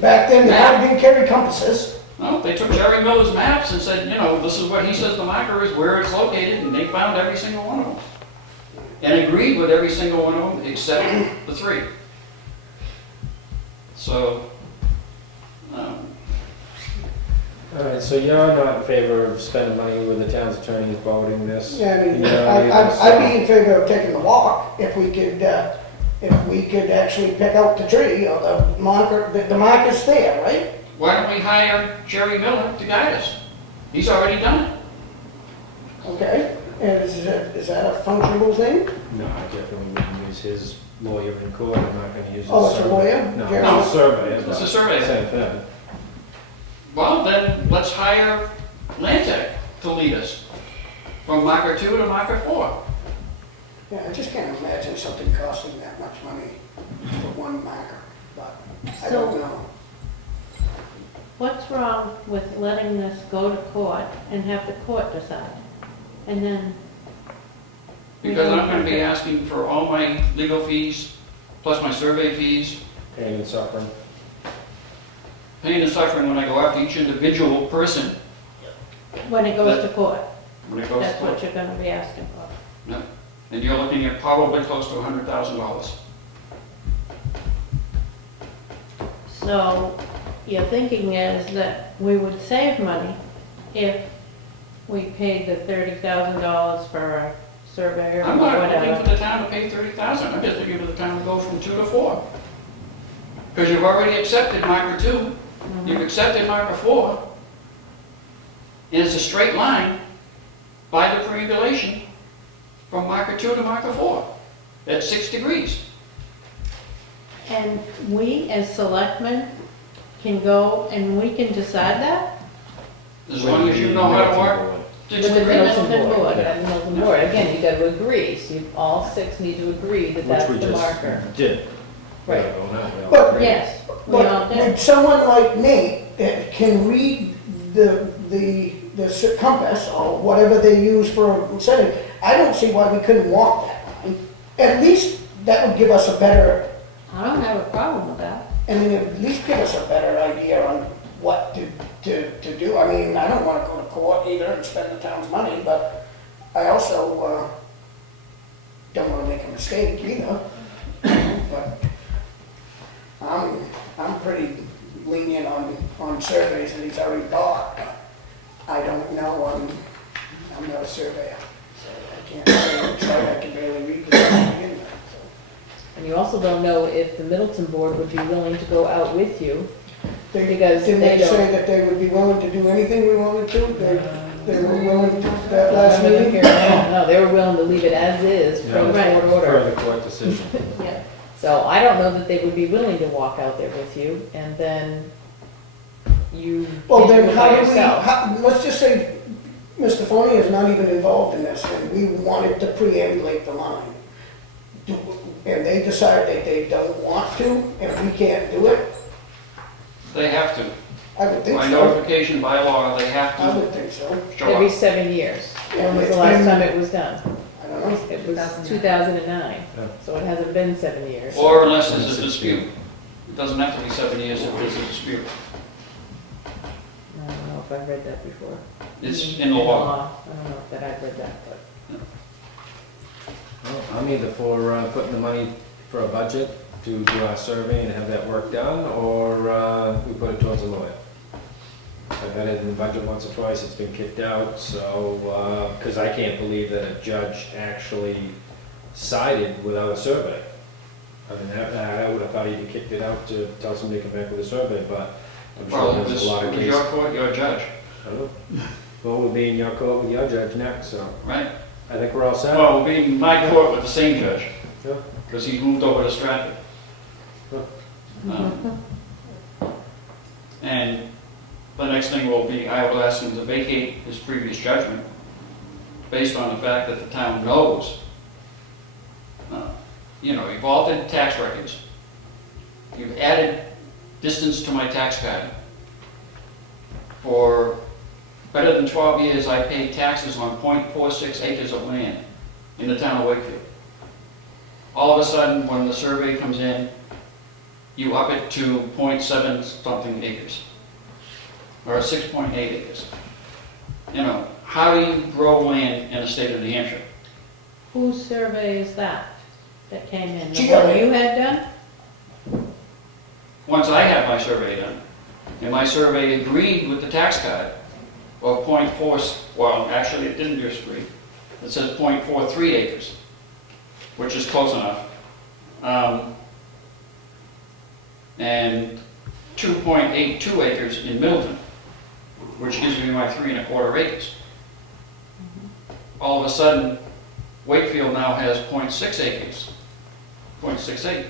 Back then, they probably didn't carry compasses. well, they took Jerry Miller's maps and said, you know, this is what he says the marker is, where it's located, and they found every single one of them. And agreed with every single one of them except the 3. So, All right, so you're not in favor of spending money with the town's attorney is voting this? Yeah, I mean, Yeah, I'd be in favor of taking the walk if we could actually pick out the tree or the marker, the marker's there, right? why don't we hire Jerry Miller to guide us? He's already done it. Okay, and is that a functional thing? No, I definitely wouldn't use his lawyer in court, I'm not gonna use his. Oh, it's a surveyor. lawyer? No, Jerry? it's a surveyor. It's a but surveyor. Same thing. Well, then, let's hire Lantec to lead us from marker 2 to marker 4. Yeah, I just can't imagine something costing that much money for one marker, but I don't So- know. What's wrong with letting this go to court and have the court decide? And then, Because I'm gonna be asking for all my legal fees, plus my survey fees, Pain and suffering. pain and suffering when I go after each individual person when it goes to court, when it goes that's to what court. you're gonna be asking for. And you're looking at probably close to $100,000. So, your thinking is that we would save money if we paid the $30,000 for a surveyor or I'm not looking whatever. for the town to pay $30,000, I'm just looking for the town to go from 2 to 4. Because you've already accepted marker 2, you've accepted marker 4, and it's a straight line by the perambulation from marker 2 to marker 4. That's 6 degrees. And we, as selectmen, can go and we can decide that? As long as you know how to work. With the Middleton board, yeah. the Middleton board, again, you gotta agree, so you, all 6 need to agree that that's Which we the just marker. did. Right. Well, not really. But- Yes, we all But did. with someone like me that can read the compass or whatever they use for setting, I don't see why we couldn't walk that line. At least that would give us a better, I don't have a problem with that. I mean, at least give us a better idea on what to do. I mean, I don't wanna go to court either and spend the town's money, but I also, don't wanna make a mistake either. But I'm pretty lenient on surveys that he's already bought. I don't know, I'm not a surveyor, so I can't really try, I can barely read the thing to begin with, so. And you also don't know if the Middleton board would be willing to go out with you. They, Because didn't they they say don't- that they would be willing to do anything we wanted to? They, They were willing to, that last Remember them meeting? here? No, they were willing to leave it as is per the Yeah. court order. Per the court decision. Yeah, so I don't know that they would be willing to walk out there with you, and then you Well, can't do then it how by do we, yourself. let's just say Mr. Foney is not even involved in this, and we wanted to preambulate the line. And they decide that they don't want to, and we can't do it, They have to. I would think By so. notification, by law, they have I to would think so. show Every up. 7 years. Yeah, When was the it's last been- time it was done? I don't know. It was 2009, Yeah. so it hasn't been 7 years. Or unless there's a dispute. It doesn't have to be 7 years if there's a dispute. I don't know if I've read that before. It's in the law. I don't know if that I've read that, but. Well, I'm either for putting the money for a budget to do our survey and have that work done, or we put it towards a lawyer. I've had it in the budget once or twice, it's been kicked out, so, because I can't believe that a judge actually sided without a survey. I mean, I would have thought he'd have kicked it out to tell somebody to come back with a survey, but I'm sure Well, there's this a lot of was cases. your court, your judge, I don't know. Well, we'll be in your court with your judge next, so right? I think we're all set. Well, we'll be in my court with the same judge, Yeah. because he moved over to Stratford. Yeah. And the next thing will be, I will ask him to vacate his previous judgment based on the fact that the town knows. You've altered tax records. You've added distance to my tax card. For better than 12 years, I paid taxes on .46 acres of land in the town of Wakefield. All of a sudden, when the survey comes in, you up it to .7 something acres, or 6.8 acres. How do you grow land in the state of New Hampshire? Whose survey is that came in? The GLA. one you had done? Once I had my survey done, and my survey agreed with the tax card, or .4, well, actually it didn't just agree. It says .43 acres, which is close enough. And 2.82 acres in Middleton, which gives me my 3¼ acres. All of a sudden, Wakefield now has .6 acres, .68.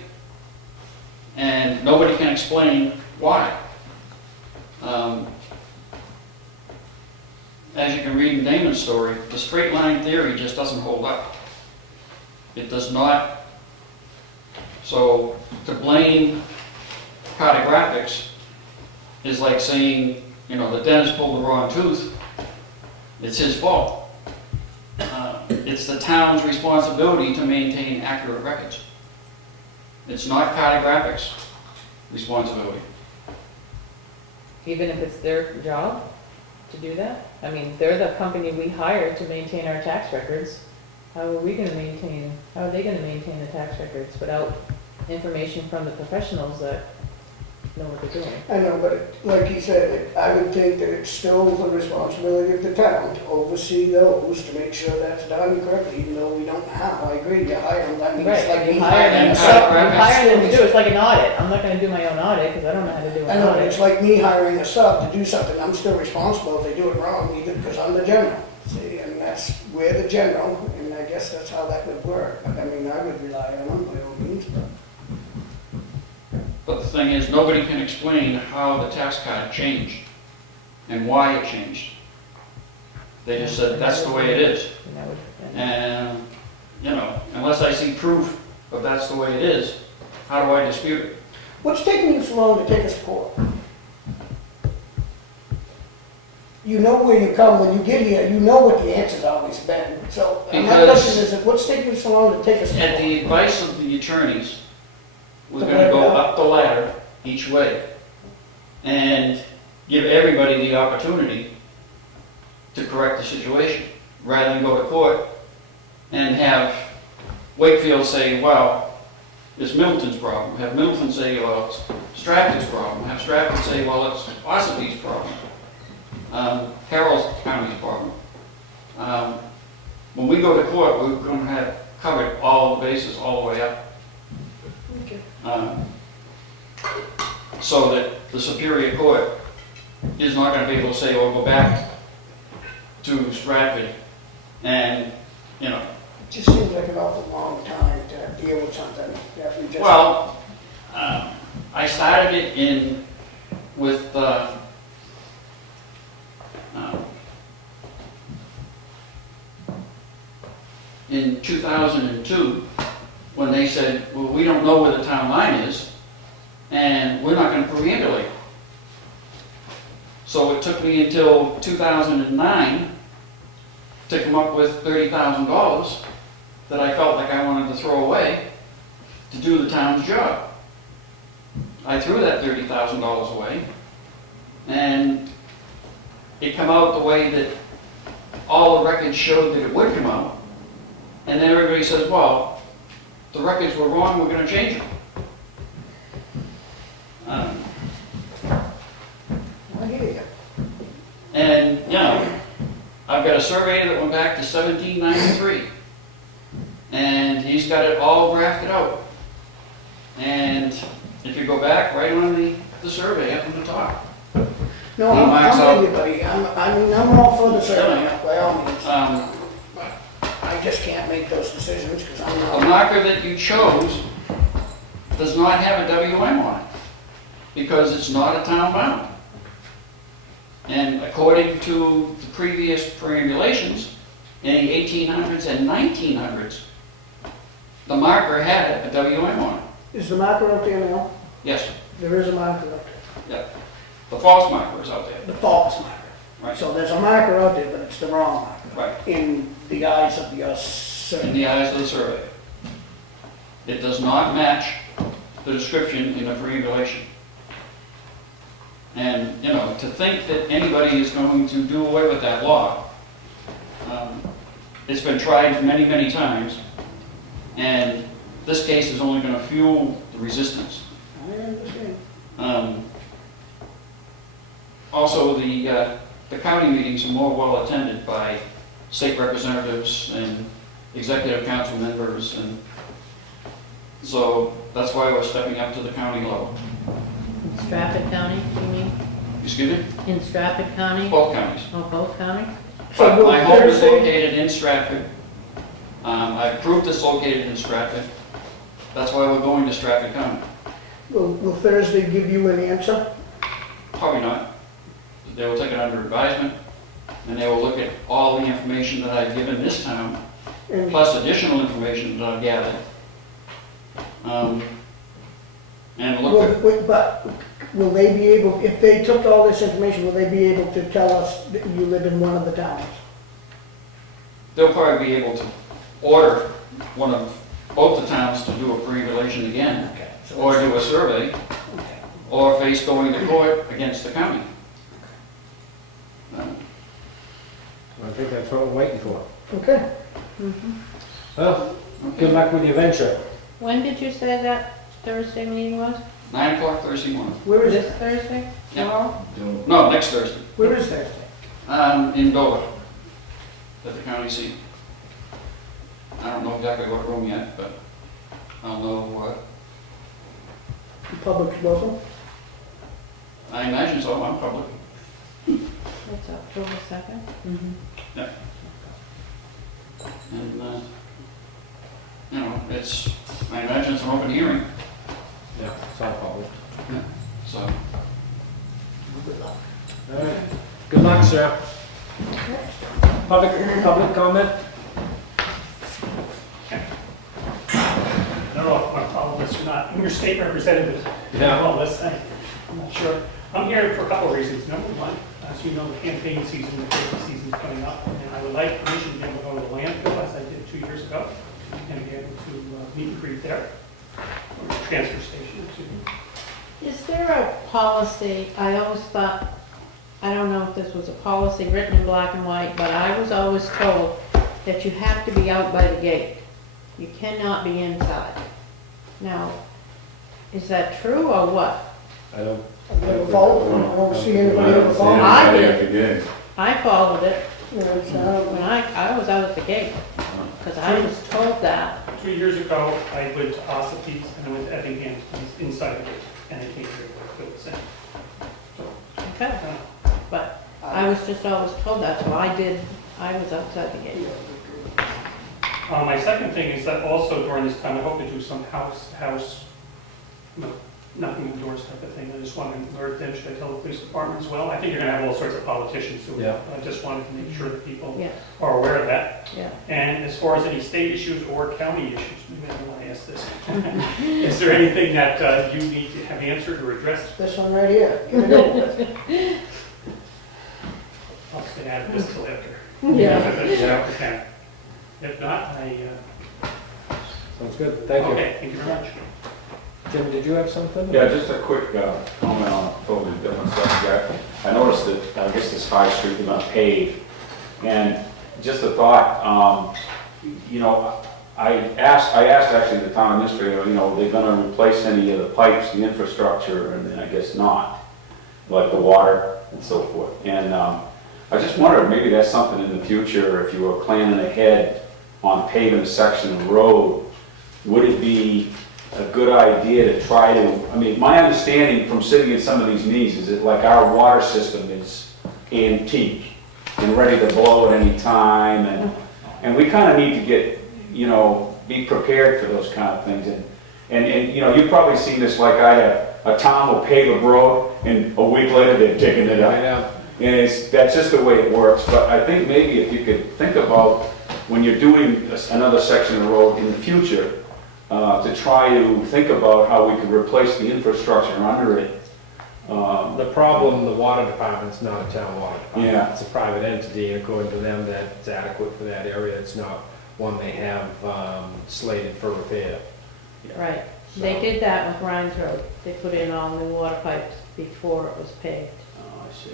And nobody can explain why. As you can read in Damon's story, the straight line theory just doesn't hold up. It does not. So to blame cartographics is like saying, the dentist pulled the wrong tooth. It's his fault. It's the town's responsibility to maintain accurate records. It's not cartographics' responsibility. Even if it's their job to do that? I mean, they're the company we hire to maintain our tax records. How are they gonna maintain the tax records without information from the professionals that know what they're doing? I know, but like he said, I would think that it's still the responsibility of the town to oversee those, to make sure that's done correctly, even though we don't know how. I agree, you hire them, that means Right, like you me hire hiring them, a so sub. you hire them to do, it's like an audit. I'm not gonna do my own audit, because I don't know how to do I an know, but it's audit. like me hiring a sub to do something, I'm still responsible if they do it wrong, even because I'm the general. See, and we're the general, and I guess that's how that would work. But I mean, I would rely on them by all means, but. But the thing is, nobody can explain how the tax card changed and why it changed. They just said, that's the way it is. And that would- And, unless I see proof of that's the way it is, how do I dispute it? What's taking you so long to take us to court? You know where you come, when you get here, you know what the answer's always been. So my Because- question is, what's taking you so long to take us to At court? the advice of the attorneys, we're To gonna work go out. up the ladder each way and give everybody the opportunity to correct the situation, rather than go to court and have Wakefield say, well, it's Middleton's problem. Have Middleton say, well, it's Stratford's problem. Have Stratford say, well, it's Ossaby's problem. Carroll's County's problem. When we go to court, we're going to have covered all the bases all the way up. So that the Superior Court is not going to be able to say, oh, go back to Stratford. And, you know, It just seems like an awful long time to deal with something that we just. well, I started it with, in 2002, when they said, well, we don't know where the town line is, and we're not gonna perambulate. So it took me until 2009 to come up with $30,000 that I felt like I wanted to throw away to do the town's job. I threw that $30,000 away, and it come out the way that all the records showed that it would come out. And then everybody says, well, the records were wrong, we're gonna change them. I hear you. And, you know, I've got a survey that went back to 1793. And he's got it all graphed out. And if you go back right on the survey up on the top. No, I'm with you, buddy. I'm all for the survey, by all means. I just can't make those decisions because I'm The not. marker that you chose does not have a WM on it, because it's not a town bound. And according to the previous perambulations, in the 1800s and 1900s, the marker had a WM on it. Is the marker out there now? Yes, There is a marker out there. yeah. The false marker is out there. The false marker. Right. So there's a marker out there, but it's the wrong marker. Right. In the eyes of the In survey. the eyes of the survey. It does not match the description in the perambulation. And, you know, to think that anybody is going to do away with that law, it's been tried many, many times, and this case is only going to fuel the resistance. I understand. Also, the county meetings are more well attended by state representatives and executive council members, and so that's why we're stepping up to the county level. In Stratford County, you mean? Excuse me? In Stratford County? Both counties. Oh, both counties? So But will my home is Thursday- located in Stratford. I've proved it's located in Stratford. That's why we're going to Stratford County. Will Thursday give you an answer? Probably not. They will take it under advisement, and they will look at all the information that I've given this town, And plus additional information that I've gathered. And look at, but will they be able, if they took all this information, will they be able to tell us that you live in one of the towns? they'll probably be able to order both the towns to do a perambulation again, Okay. So or do a survey, okay. or face going to court against the county. I think that's what we're waiting for. Okay. Well, good luck with your venture. When did you say that Thursday meeting was? 9 o'clock Thursday morning. Where is This it? Thursday? Yeah. Tomorrow? No, next Thursday, Where is that? in Dover, at the county seat. I don't know exactly what room yet, but I'll know, The public's welcome? I imagine so, I'm public. It's October 2nd? Mm-hmm. And, you know, I imagine it's an open hearing, Yeah, it's all public. so. Good luck. All right. Good luck, sir. Public comment? I don't know if I want to follow this or not. I'm your state representative. Yeah. Well, this thing, I'm not sure. I'm here for a couple of reasons. Number one, as you know, the campaign season, the paving season's coming up, and I would like permission to be able to go to the landfill, as I did 2 years ago, and be able to meet and greet there, or the transfer station, excuse me. Is there a policy, I always thought, I don't know if this was a policy written in black and white, but I was always told that you have to be out by the gate. You cannot be inside. Now, is that true or what? I don't. I've never followed, I don't see anybody ever See follow. I anybody did. at the game. I followed it You know, it's, when I was out at the gate, because I was told that. 2 years ago, I went to Ossipe's and I went to Effingham, inside of it, and I came here to fill this in. So, Okay, but I I was just always told that, so I was outside the gate. My second thing is that also during this time, I hope to do some house, you know, knocking on doors type of thing. I just want to alert them, should I tell the police department as well? I think you're gonna have all sorts of politicians who, Yeah. I just wanted to make sure that people Yeah, are aware of that. yeah. And as far as any state issues or county issues, maybe I don't want to ask this. Is there anything that you need to have answered or addressed? This one right here, get it over with. I'll stay out of this till after. Yeah. Okay. If not, Sounds good, thank you. okay, thank you very much. Jim, did you have something? Yeah, just a quick comment on a totally different subject. I noticed that, I guess this High Street, they're gonna pave. And just a thought, you know, I asked actually the town administrator, you know, they're gonna replace any of the pipes, the infrastructure, and then I guess not, like the water and so forth. And I just wondered, maybe that's something in the future, if you were planning ahead on paving a section of road, would it be a good idea to try to, I mean, my understanding from sitting in some of these meetings is that like our water system is antique and ready to blow at any time, and we kind of need to get, you know, be prepared for those kind of things. And you know, you've probably seen this, like I have, a town will pave a road and a week later they're digging it up. Yeah. And that's just the way it works, but I think maybe if you could think about when you're doing another section of the road in the future, to try to think about how we could replace the infrastructure under it. The problem, the water department's not a town water department. Yeah. It's a private entity, and according to them, that's adequate for that area. It's not one they have slated for repair. Right. They did that with Rhines Road. They put in all new water pipes before it was paved. Oh, I see.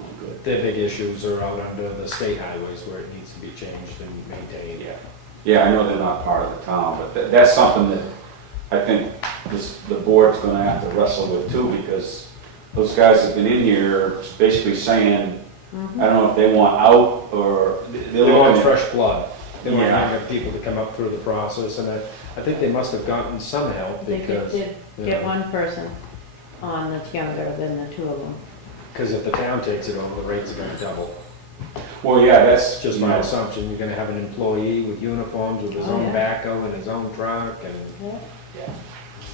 Oh, good. Their big issues are out under the state highways where it needs to be changed and maintained. Yeah. Yeah, I know they're not part of the town, but that's something that I think the board's gonna have to wrestle with too, because those guys have been in here basically saying, I don't know if they want out or They want looking at- fresh blood. They want Yeah. younger people to come up through the process, and I think they must have gotten some help They because, did get one person on that's younger than the two of them. because if the town takes it over, the rates are gonna double. Well, yeah, that's It's just you my know, assumption. You're gonna have an employee with uniforms, with his Oh, own yeah. backhoe and his own truck, and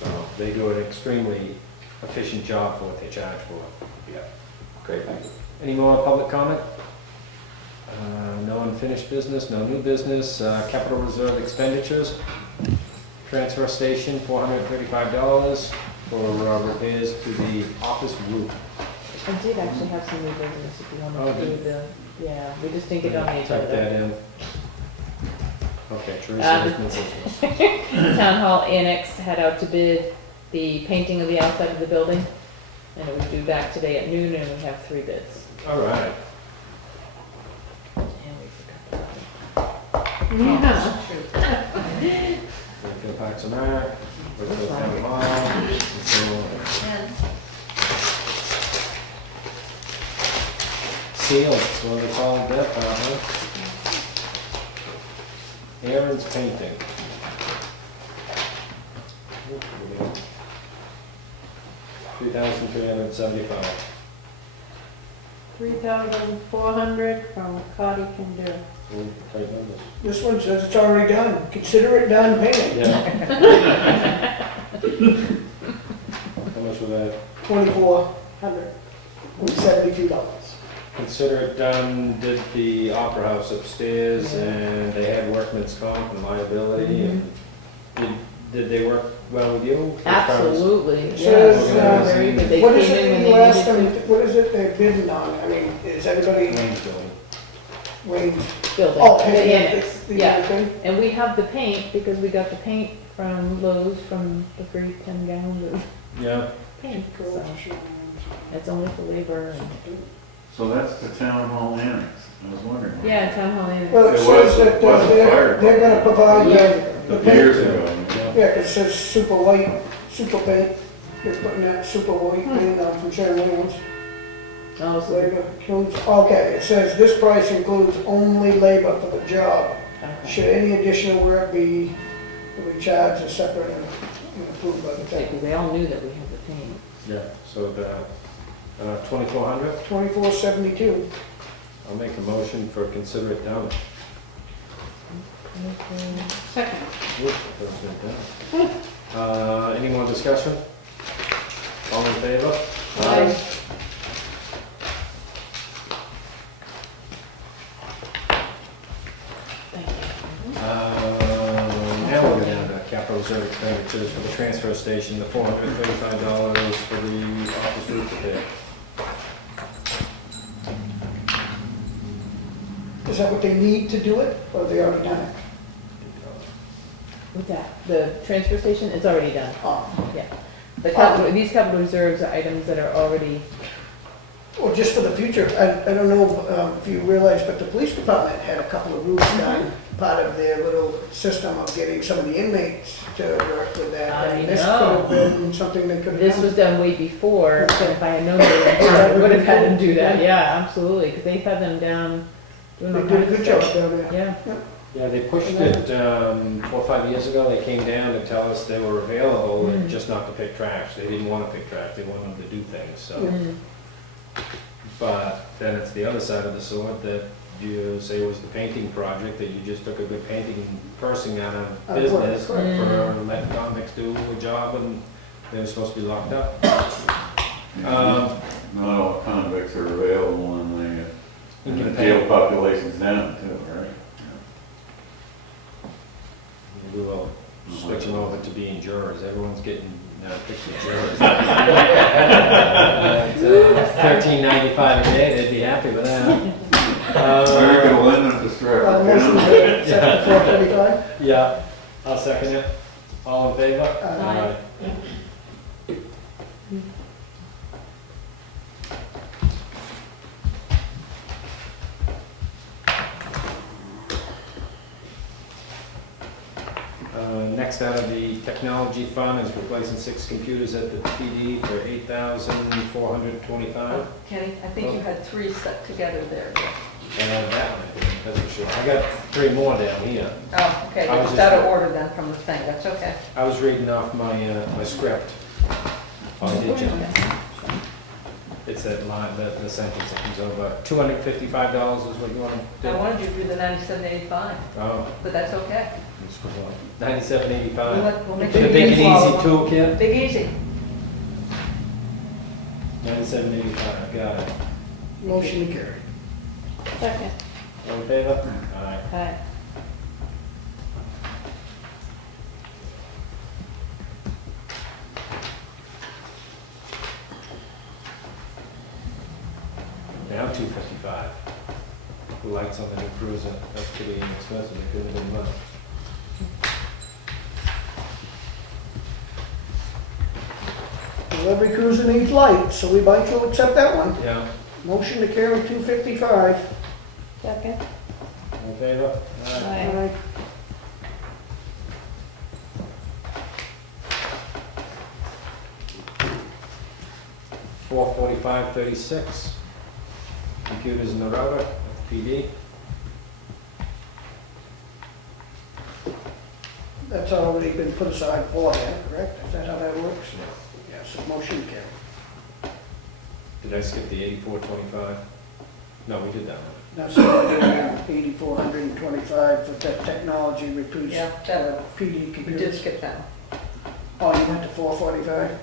so they do an extremely efficient job for what they charge for. Okay, thank you. Any more public comment? No unfinished business, no new business, capital reserve expenditures. Transfer station, $435 for repairs to the office roof. I did actually have some new business if you want Oh, to do did the, yeah, we just didn't get on the Type that agenda. in. Okay, Teresa Uh, has new business. Town Hall Annex had out to bid the painting of the outside of the building, and it was due back today at noon, and we have 3 bids. All right. And we forgot about Yeah. Wakefield Parks and Rec, Wakefield Town Hall, and so on. Sealed, that's what they call that, huh? Aaron's Painting. 3,375. 3,400 from Cotty can do. Right numbers. This one says it's already done, consider it done payment, Yeah. How much was that? $2,472. Consider it done, did the Opera House upstairs, and they had workman's comp and liability, and did they work well with you? it. Absolutely, It yes, says, very good. They What is came it in when you they asked needed them, to. what is it they're bidding on? I mean, is everybody Range building. range? Building, Oh, the paying annex, the yeah. other thing? And we have the paint, because we got the paint from Lowe's, from the free 10 gallons of Yeah. paint, so it's only for labor and, So that's the town hall annex. I was wondering. yeah, Town Hall Annex. Well, it It says was- that it was a fire they're gonna provide the paint. Years ago. Yeah, 'cause it says super white, super paint, they're putting that super white paint on from Sherwin-Williams. Oh, so, Labor includes, okay, it says this price includes only labor for the job. okay. Should any additional work be charged as separate and approved by the town? Because they all knew that we had the paint. Yeah, so $2,400? 2472. I'll make a motion for consider it done. Second. Ooh, that's been done. Any more discussion? All in favor? Aye. Thank you. Now we're going to capital reserve expenditures for the transfer station, the $435 for the office roof repair. Is that what they need to do it, or they already done it? With that, the transfer station is already done. Oh. Yeah. The capital, these capital reserves are items that are already, Well, just for the future, I don't know if you realize, but the police department had a couple of roofs done, part of their little system of getting some of the inmates to work with that. I And this know. could have been something they could have done. this was done way before, but if I had known they Yeah, would have had them really do that, cool. yeah, absolutely, because they've had them down doing all They did a kinds of good job stuff. down there. Yeah, Yeah, they pushed it 4 or 5 years ago. They came down to tell us they were available, Mm. just not to pick trash. They didn't want to pick trash, they wanted them to do things, so. Mm. But then it's the other side of the sword that you say was the painting project, that you just took a good painting person out of Out of work, business for correct. letting convicts do a job and they were supposed to be locked up. Not all convicts are available and You the can jail pay, population's down too, right? we will switch them over to being jurors. Everyone's getting picked as jurors. $13.95 a day, they'd be happy with that. We're gonna limit the strap. Motion to accept the 435? Yeah, I'll second it. All in favor? Aye. Next out of the technology fund is replacing 6 computers at the PD for $8,425. Kenny, I think you had 3 set together there. And that one, that's for sure. I got 3 more down here. Oh, okay, I was it's just- out of order then from the thing, that's okay. I was reading off my, my script. Oh, did you? It's that line, the sentence that comes over. $255 is what you want to do? I wanted you to do the 9785, Oh, but that's okay. $97.85. We'll make Should it take it easy. easy too, kid. Big easy. $97.85, got it. Motion to carry. Second. All in favor? Aye. Aye. Now $255. Who likes on the new cruiser? That's pretty inexpensive, it could have been much. Well, every cruiser needs lights, so we might as well accept that one. Yeah, Motion to carry 255. Second. all in favor? Aye. Aye. $445.36. Computers in the router at the PD. That's already been put aside for that, correct? Is that how that works? Yes, so motion to carry. Did I skip the 8425? No, we did that one. That's 8,425 for that technology replace Yeah, that- PD We did computers. skip that one. Oh, you went to 445?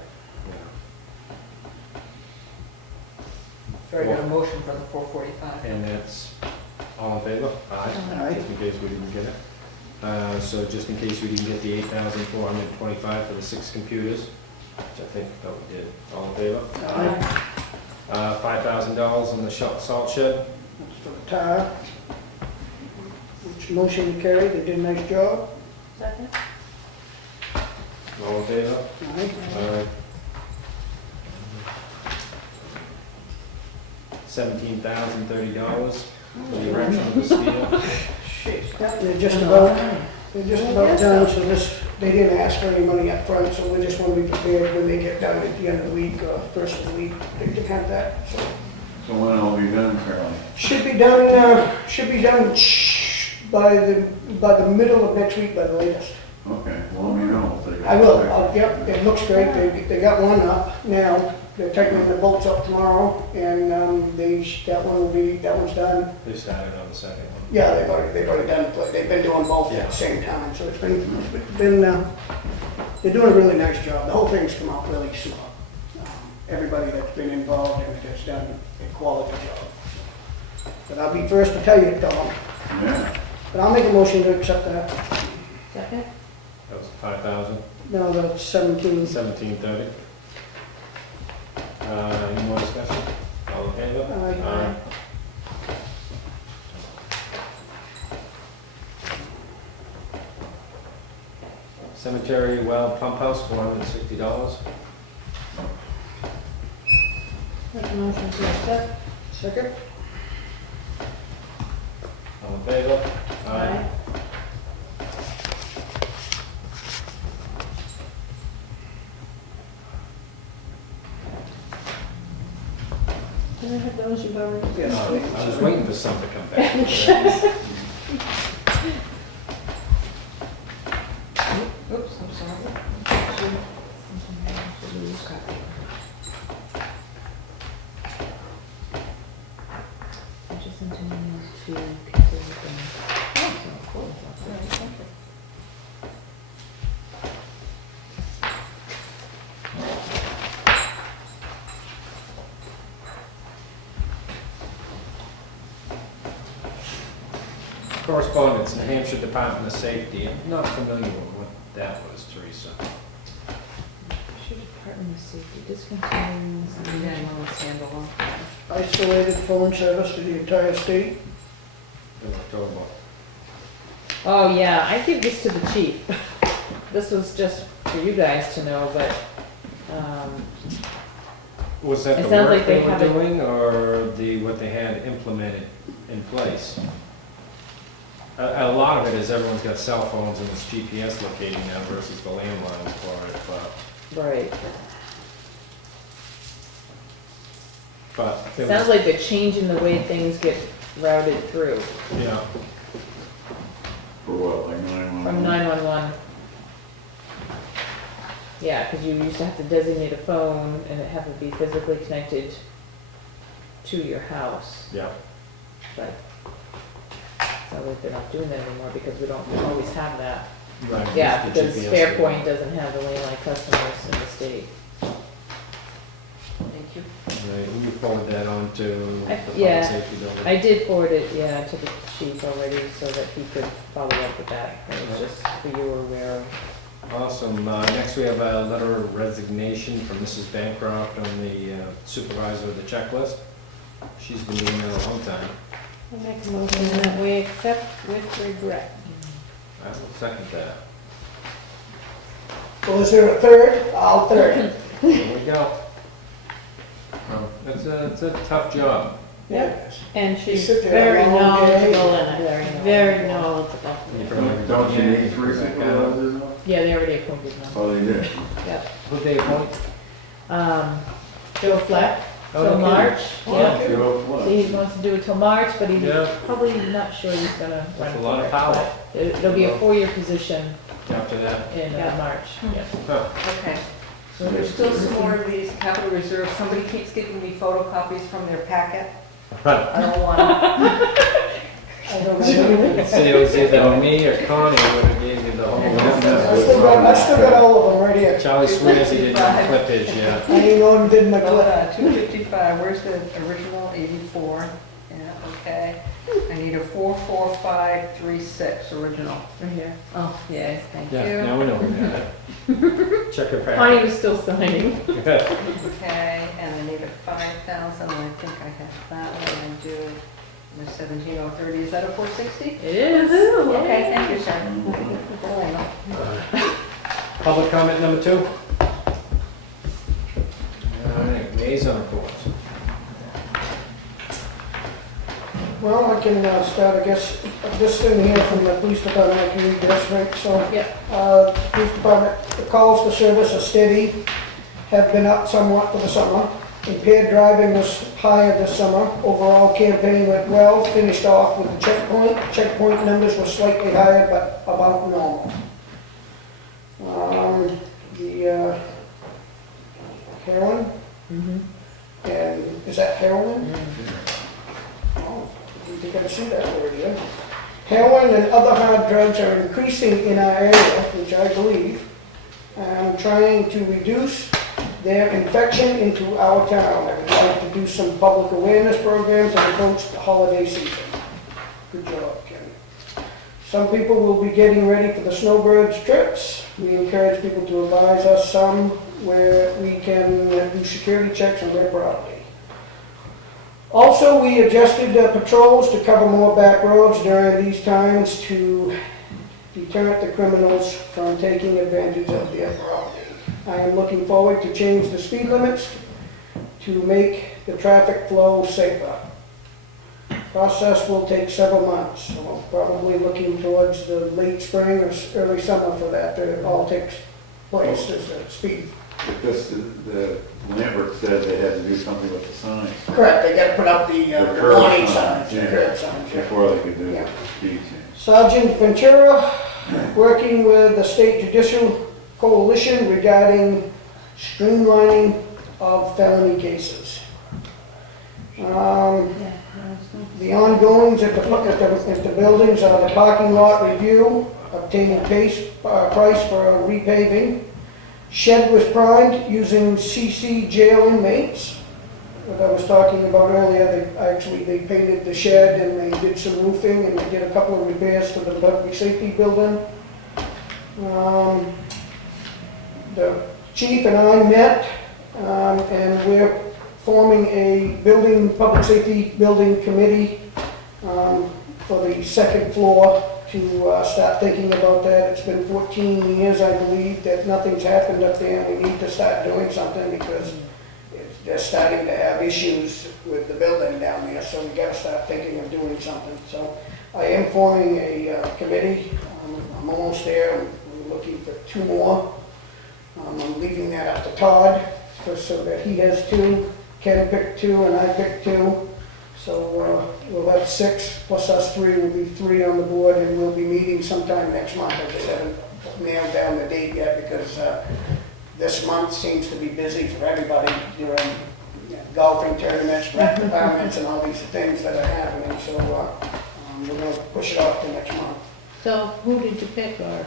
So I got a motion for the 445. And that's all in favor? Aye. Aye. Just in case we didn't get it. So just in case we didn't get the 8,425 for the 6 computers, which I think that we did. All in favor? Aye. $5,000 in the salt shed. That's for the tire. Which motion to carry, they did a nice job. Second. All in favor? Aye. Aye. $17,030 for the erection of the steel. Yep, they're just about done, so this, they didn't ask for any money up front, so we just want to be prepared when they get done at the end of the week or first of the week, they can have that, so. So when it'll be done, Carolyn? Should be done by the middle of next week by the latest. Okay, well, let me know. if they- I will, yep, it looks great, they got one up now, they're tightening the bolts up tomorrow, and, that one's done. They started on the second one. Yeah, they've already done, they've been doing both at the same time, so it's been, they're doing a really nice job, the whole thing's come out really smooth. Everybody that's been involved in it has done a quality job. But I'll be first to tell you, Tom, Yeah, but I'll make a motion to accept that. Second? That was 5,000, No, that's 17. 1730. Any more discussion? All in favor? Aye. Cemetery well pump house, $460. Make a motion to accept. Second? All in favor? Aye. Can I have those, you've already? Yes, please. I was waiting for some to come back. Oops, I'm sorry. I just sent an email to people with them. Oh, cool. All right, thank you. Correspondence, New Hampshire Department of Safety. I'm not familiar with what that was, Teresa. Should Department of Safety discontinue? Yeah, no, it's standalone. Isolated phone service to the entire state. In October. Oh, yeah, I give this to the chief. This was just for you guys to know, but, Was that It the sounds work like they they were have it- doing, or what they had implemented in place? A lot of it is everyone's got cell phones and it's GPS locating now versus the landlines for it, right. but it Sounds was, like they're changing the way things get routed through yeah. for what, like 911? from 911. Yeah, because you used to have to designate a phone and it had to be physically connected to your house, Yeah, but sounds like they're not doing that anymore because we don't always have that. right. Yeah, it's the because GPS Fairpoint doesn't have the landline customers in the state. Thank you. Right, you forward that on to the public yeah, safety building. I did forward it, yeah, to the chief already so that he could follow up with that. It was just for you were aware of. Awesome. Next, we have a letter of resignation from Mrs. Bancroft on the supervisor of the checklist. She's been doing that a long time. I make a motion that we accept with regret. I will second that. Well, is there a third? I'll third. There we go. It's a tough job. Yes. And she's sit there very a long day. knowledgeable in it, very knowledgeable. You probably Don't you need three back out. supervisors now? Yeah, they already appointed them. Oh, they did? Yep. Who'd they appoint? Joe Fleck, Oh, till okay. March, yeah. You're up So he wants to do it till March, but he's Yeah. probably not sure he's gonna run That's a for lot of it, power. but There'll be a 4-year position After that? in Yeah. March, yeah. Huh. Okay. So there's still some more of these capital reserves. Somebody keeps giving me photocopies from their packet. I don't want them. I don't know. See, it was either me or Connie who would have gave you the whole I still got all of them right here. Charlie swears he didn't have clip his yet. I ain't going did my Hold clip. on, 255, where's the original 84? Yeah, okay. I need a 44536 original. Right here. Oh, yes, thank you. Yeah, now we know we got it. Check her Connie packet. was still signing. Okay, and I need a 5,000, I think I have that one, I do. The 17030, is that a 460? It is. Okay, thank you, sir. Public comment number 2. All right, liaison reports. Well, I can start, I guess, this thing here from the police department, I can read this, right? So, Yep. police department, the calls for service are steady, have been up somewhat for the summer. Impaired driving was higher this summer. Overall campaign went well, finished off with the checkpoint. Checkpoint numbers were slightly higher, but about normal. that heroin? Oh, you can see that word again. Heroin and other hard drugs are increasing in our area, which I believe, and trying to reduce their infection into our town. I would like to do some public awareness programs and approach the holiday season. Good job, Ken. Some people will be getting ready for the snowbirds trips. We encourage people to advise us some where we can do security checks on their property. Also, we adjusted patrols to cover more back roads during these times to deter the criminals from taking advantage of their property. I am looking forward to change the speed limits to make the traffic flow safer. Process will take several months, so I'm probably looking towards the late spring or early summer for that to all take place, as a speed. Because the Lambert said they had to do something with the signs Correct, they gotta put up the curb warning signs, signs, yeah. the curb signs. Yeah. before they could do Yeah. the speed change. Sergeant Ventura, working with the State Judicial Coalition regarding streamlining of felony cases. The ongoings at the buildings are the parking lot review, obtaining price for repaving. Shed was primed using CC jail inmates. What I was talking about earlier, they painted the shed and they did some roofing and they did a couple of repairs to the public safety building. The chief and I met and we're forming a public safety building committee for the second floor to start thinking about that. It's been 14 years, I believe, that nothing's happened up there, and we need to start doing something because they're starting to have issues with the building down there, so we gotta start thinking of doing something. So I am forming a committee. I'm almost there. I'm looking for 2 more. I'm leaving that up to Todd so that he has 2. Ken picked 2 and I picked 2. So we'll have 6 plus us 3 will be 3 on the board, and we'll be meeting sometime next month. I just haven't nailed down the date yet because this month seems to be busy for everybody during golfing tournaments, rec departments, and all these things that are happening. So we're going to push it off to next month. So who did you pick, or?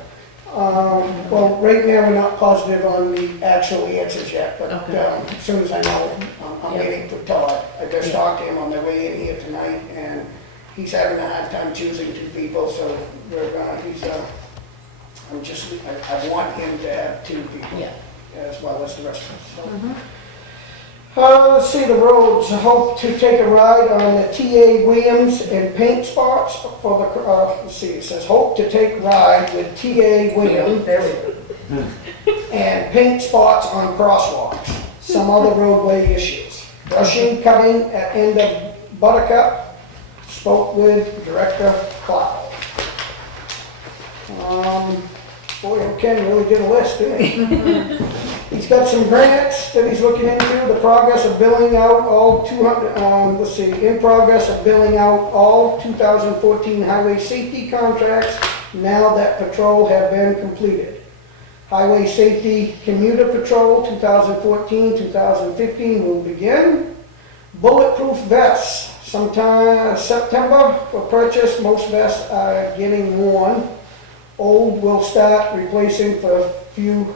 Well, right now we're not positive on the actual answers yet, but Okay. as soon as I know, I'm Yep. waiting for Todd. I just Yep. talked to him on the way in here tonight, and he's having a hard time choosing 2 people, so we're I want him to have 2 people, Yeah. as well as the rest of us. So. Mhm. Let's see, the roads. I hope to take a ride on the T.A. Williams and paint spots for the, let's see, it says, hope to take ride with T.A. Williams There we go. and paint spots on crosswalks. Some other roadway issues. Brushing, cutting at end of Buttercup. Spoke with Director Cloud. Boy, Ken really did a list, didn't he? He's got some grants that he's looking into, the progress of billing out all 200, let's see, in progress of billing out all 2014 highway safety contracts now that patrol have been completed. Highway Safety Commuter Patrol 2014-2015 will begin. Bulletproof vests, sometime September for purchase. Most vests are getting worn. Old will start replacing for few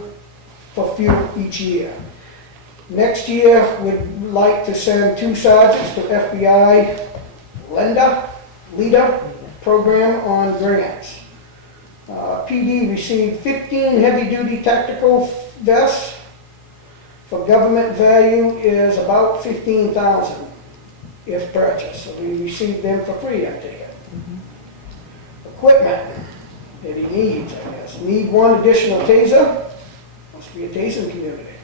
each year. Next year, we'd like to send 2 sergeants to FBI LEADER program on grants. PD received 15 heavy-duty tactical vests. For government value is about $15,000 if purchased. So we received them for free, I take it. Equipment that he needs, I guess. Need 1 additional taser. Must be a tasing community.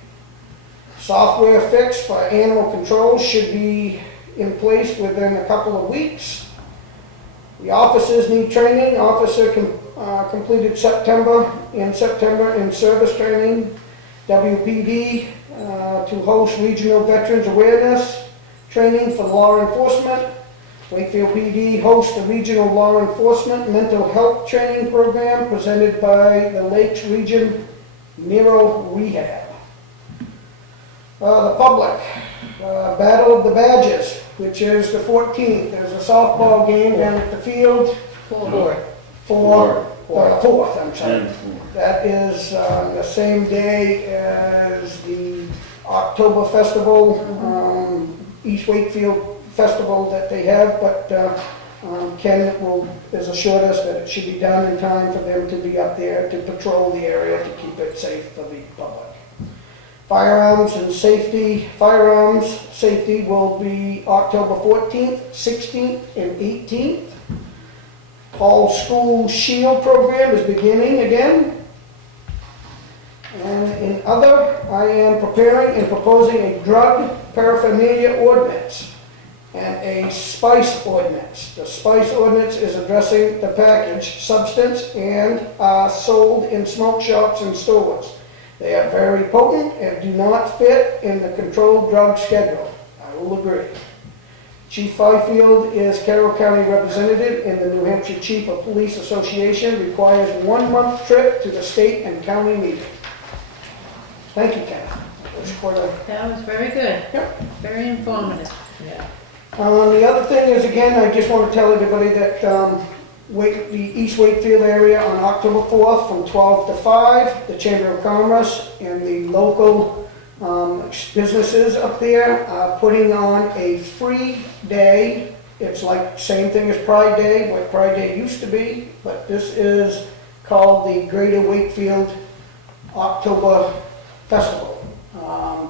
Software fix for animal control should be in place within a couple of weeks. The officers need training. Officer completed September in service training. WPD to host regional veterans awareness training for law enforcement. Wakefield PD hosts a regional law enforcement mental health training program presented by the Lakes Region Neuro Rehab. The public. Battle of the Badges, which is the 14th. There's a softball game down at the field. Fourth, I'm sorry. That is the same day as the October Festival, East Wakefield Festival that they have, but Ken has assured us that it should be done in time for them to be up there to patrol the area to keep it safe for the public. Firearms safety will be October 14th, 16th, and 18th. Fall School Shield Program is beginning again. And in other, I am preparing and proposing a drug paraphernalia ordinance and a spice ordinance. The spice ordinance is addressing the packaged substance and are sold in smoke shops and stores. They are very potent and do not fit in the controlled drug schedule. I will agree. Chief Fifield is Carroll County representative in the New Hampshire Chief of Police Association, requires 1 month trip to the state and county meeting. Thank you, Ken. That was very good. Yep. Very informative. Yeah. The other thing is, again, I just want to tell everybody that the East Wakefield area on October 4th from 12 to 5, the Chamber of Commerce and the local businesses up there are putting on a free day. It's like same thing as Pride Day, what Pride Day used to be, but this is called the Greater Wakefield October Festival.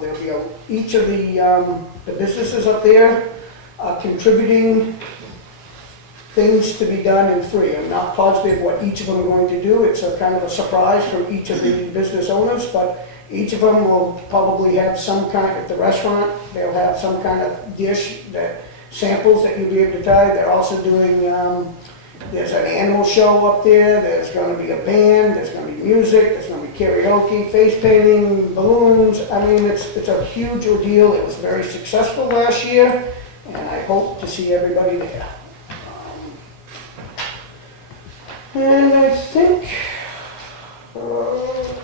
There'll be each of the businesses up there are contributing things to be done and free. I'm not positive what each of them are going to do. It's a kind of a surprise from each of the business owners, but each of them will probably have some kind, at the restaurant, they'll have some kind of dish that samples that you'll be able to try. They're also doing, there's an animal show up there, there's going to be a band, there's going to be music, there's going to be karaoke, face painting, balloons. I mean, it's a huge ordeal. It was very successful last year, and I hope to see everybody there. And I think,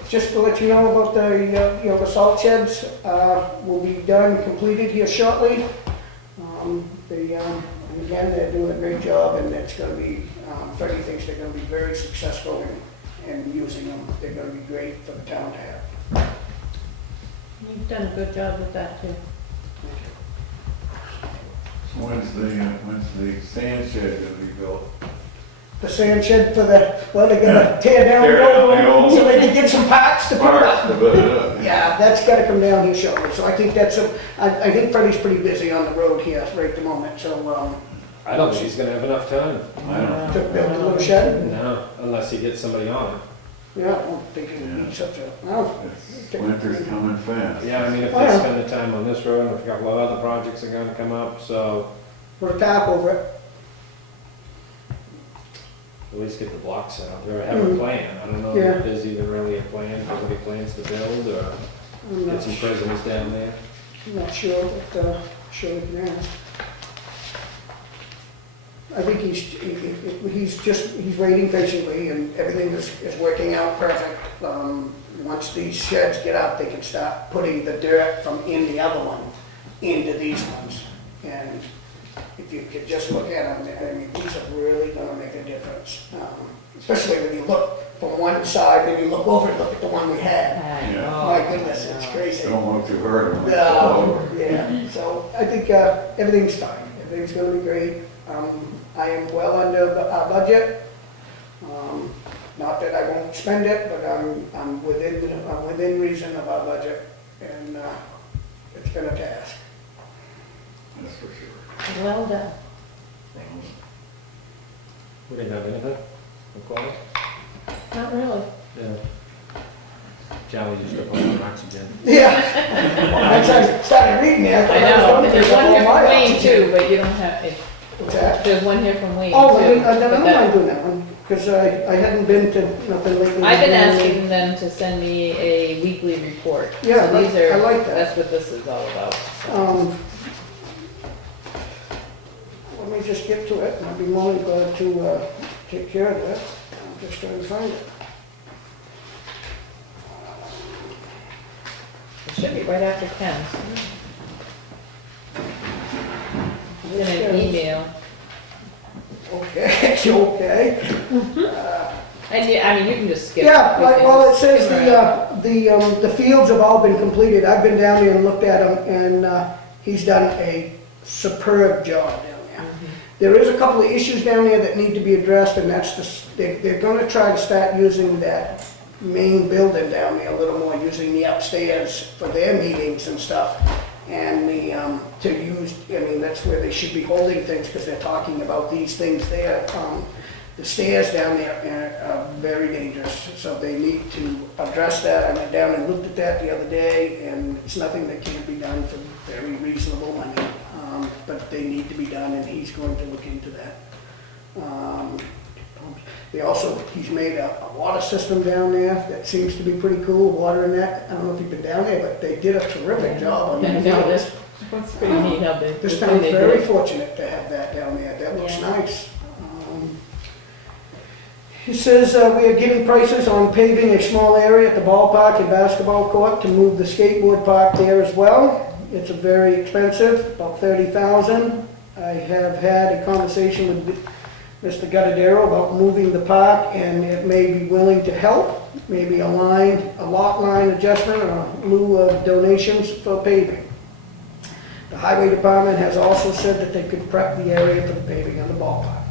just to let you know about the salt sheds, will be done, completed here shortly. And again, they're doing a great job, and it's going to be, Freddie thinks they're going to be very successful in using them. They're going to be great for the town to have. You've done a good job with that too. When's the sand shed gonna be built? The sand shed for they're gonna tear down Tear down the the old- old, so they can get some parts to put up. To put it up. Yeah, that's gotta come down here shortly, so I think I think Freddie's pretty busy on the road here right at the moment, so, I don't think he's gonna have enough time. I don't, to build a little shed. No, unless he gets somebody on it. Yeah, I don't think it would be such a, no. winter's coming fast. Yeah, I mean, if Oh, they yeah. spend the time on this road, and we've got a lot of other projects that are gonna come up, so Put a top over it. at least get the blocks out, or have a plan. I don't know Yeah. if there's even really a plan, if somebody plans to build, or I'm get not, some prisoners down there. I'm not sure, but, sure we can ask. I think he's waiting patiently, and everything is working out perfect. Once these sheds get up, they can start putting the dirt from in the other one into these ones. And if you could just look at them, I mean, these are really gonna make a difference. Especially when you look from one side, then you look over and look at the one we had. Yeah. My goodness, it's crazy. Don't want to hurt them. Yeah, so I think everything's fine. Everything's gonna be great. I am well under our budget. Not that I won't spend it, but I'm within reason of our budget, and it's been a task. That's for sure. Well done. We didn't have anything? McCall? Not really. Yeah. Charlie just took on oxygen. Yeah. Once I started reading it, I I thought I know, was there's one here from Wayne oxygen. too, but you don't have, What's that? there's one here from Wayne too. Oh, I but don't that- mind doing that one, because I hadn't been to nothing lately. I've been asking them to send me a weekly report. Yeah, So these are, I like that. that's what this is all about. Let me just get to it, and I'll be more than glad to take care of that. I'm just trying to find it. It should be right after Ken's. in an email. Okay, okay. And yeah, I mean, you can just skip. Yeah, we can well, it just says skim around. the fields have all been completed. I've been down there and looked at them, and he's done a superb job down there. There is a couple of issues down there that need to be addressed, and that's they're gonna try to start using that main building down there a little more, using the upstairs for their meetings and stuff. And to use, I mean, that's where they should be holding things, because they're talking about these things there. The stairs down there are very dangerous, so they need to address that. I went down and looked at that the other day, and it's nothing that can't be done for very reasonable money. But they need to be done, and he's going to look into that. He's made a water system down there that seems to be pretty cool, water in that. I don't know if you've been down there, but they did a terrific job on Yeah, that. no, that's pretty neat how they. This the way town's they very did it. fortunate to have that down there. That looks Yeah. nice. He says we are getting prices on paving a small area at the ballpark and basketball court to move the skateboard park there as well. It's very expensive, about $30,000. I have had a conversation with Mr. Guttadero about moving the park, and it may be willing to help, maybe a lot line adjustment or in lieu of donations for paving. The highway department has also said that they could prep the area for the paving of the ballpark.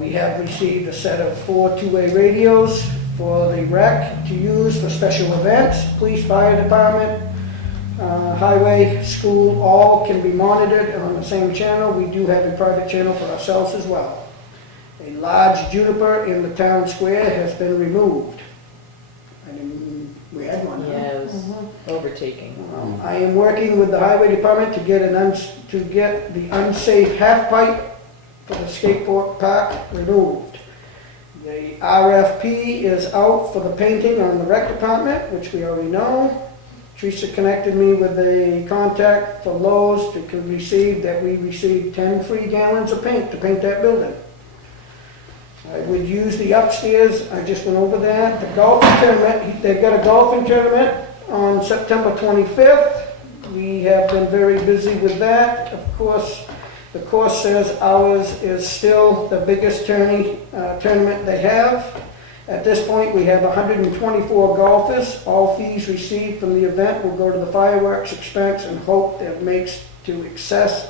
We have received a set of 4 two-way radios for the rec to use for special events. Police, fire department, highway, school, all can be monitored on the same channel. We do have a private channel for ourselves as well. A large juniper in the town square has been removed. We had one. Huh? Yeah, it was overtaking. I am working with the highway department to get the unsafe half pipe for the skateboard park removed. The RFP is out for the painting on the rec department, which we already know. Teresa connected me with a contact for Lowe's we received 10 free gallons of paint to paint that building. I would use the upstairs, I just went over that. The golfing tournament, they've got a golfing tournament on September 25th. We have been very busy with that. Of course, the course says ours is still the biggest tournament they have. At this point, we have 124 golfers. All fees received from the event will go to the fireworks expense, and hope that makes to excess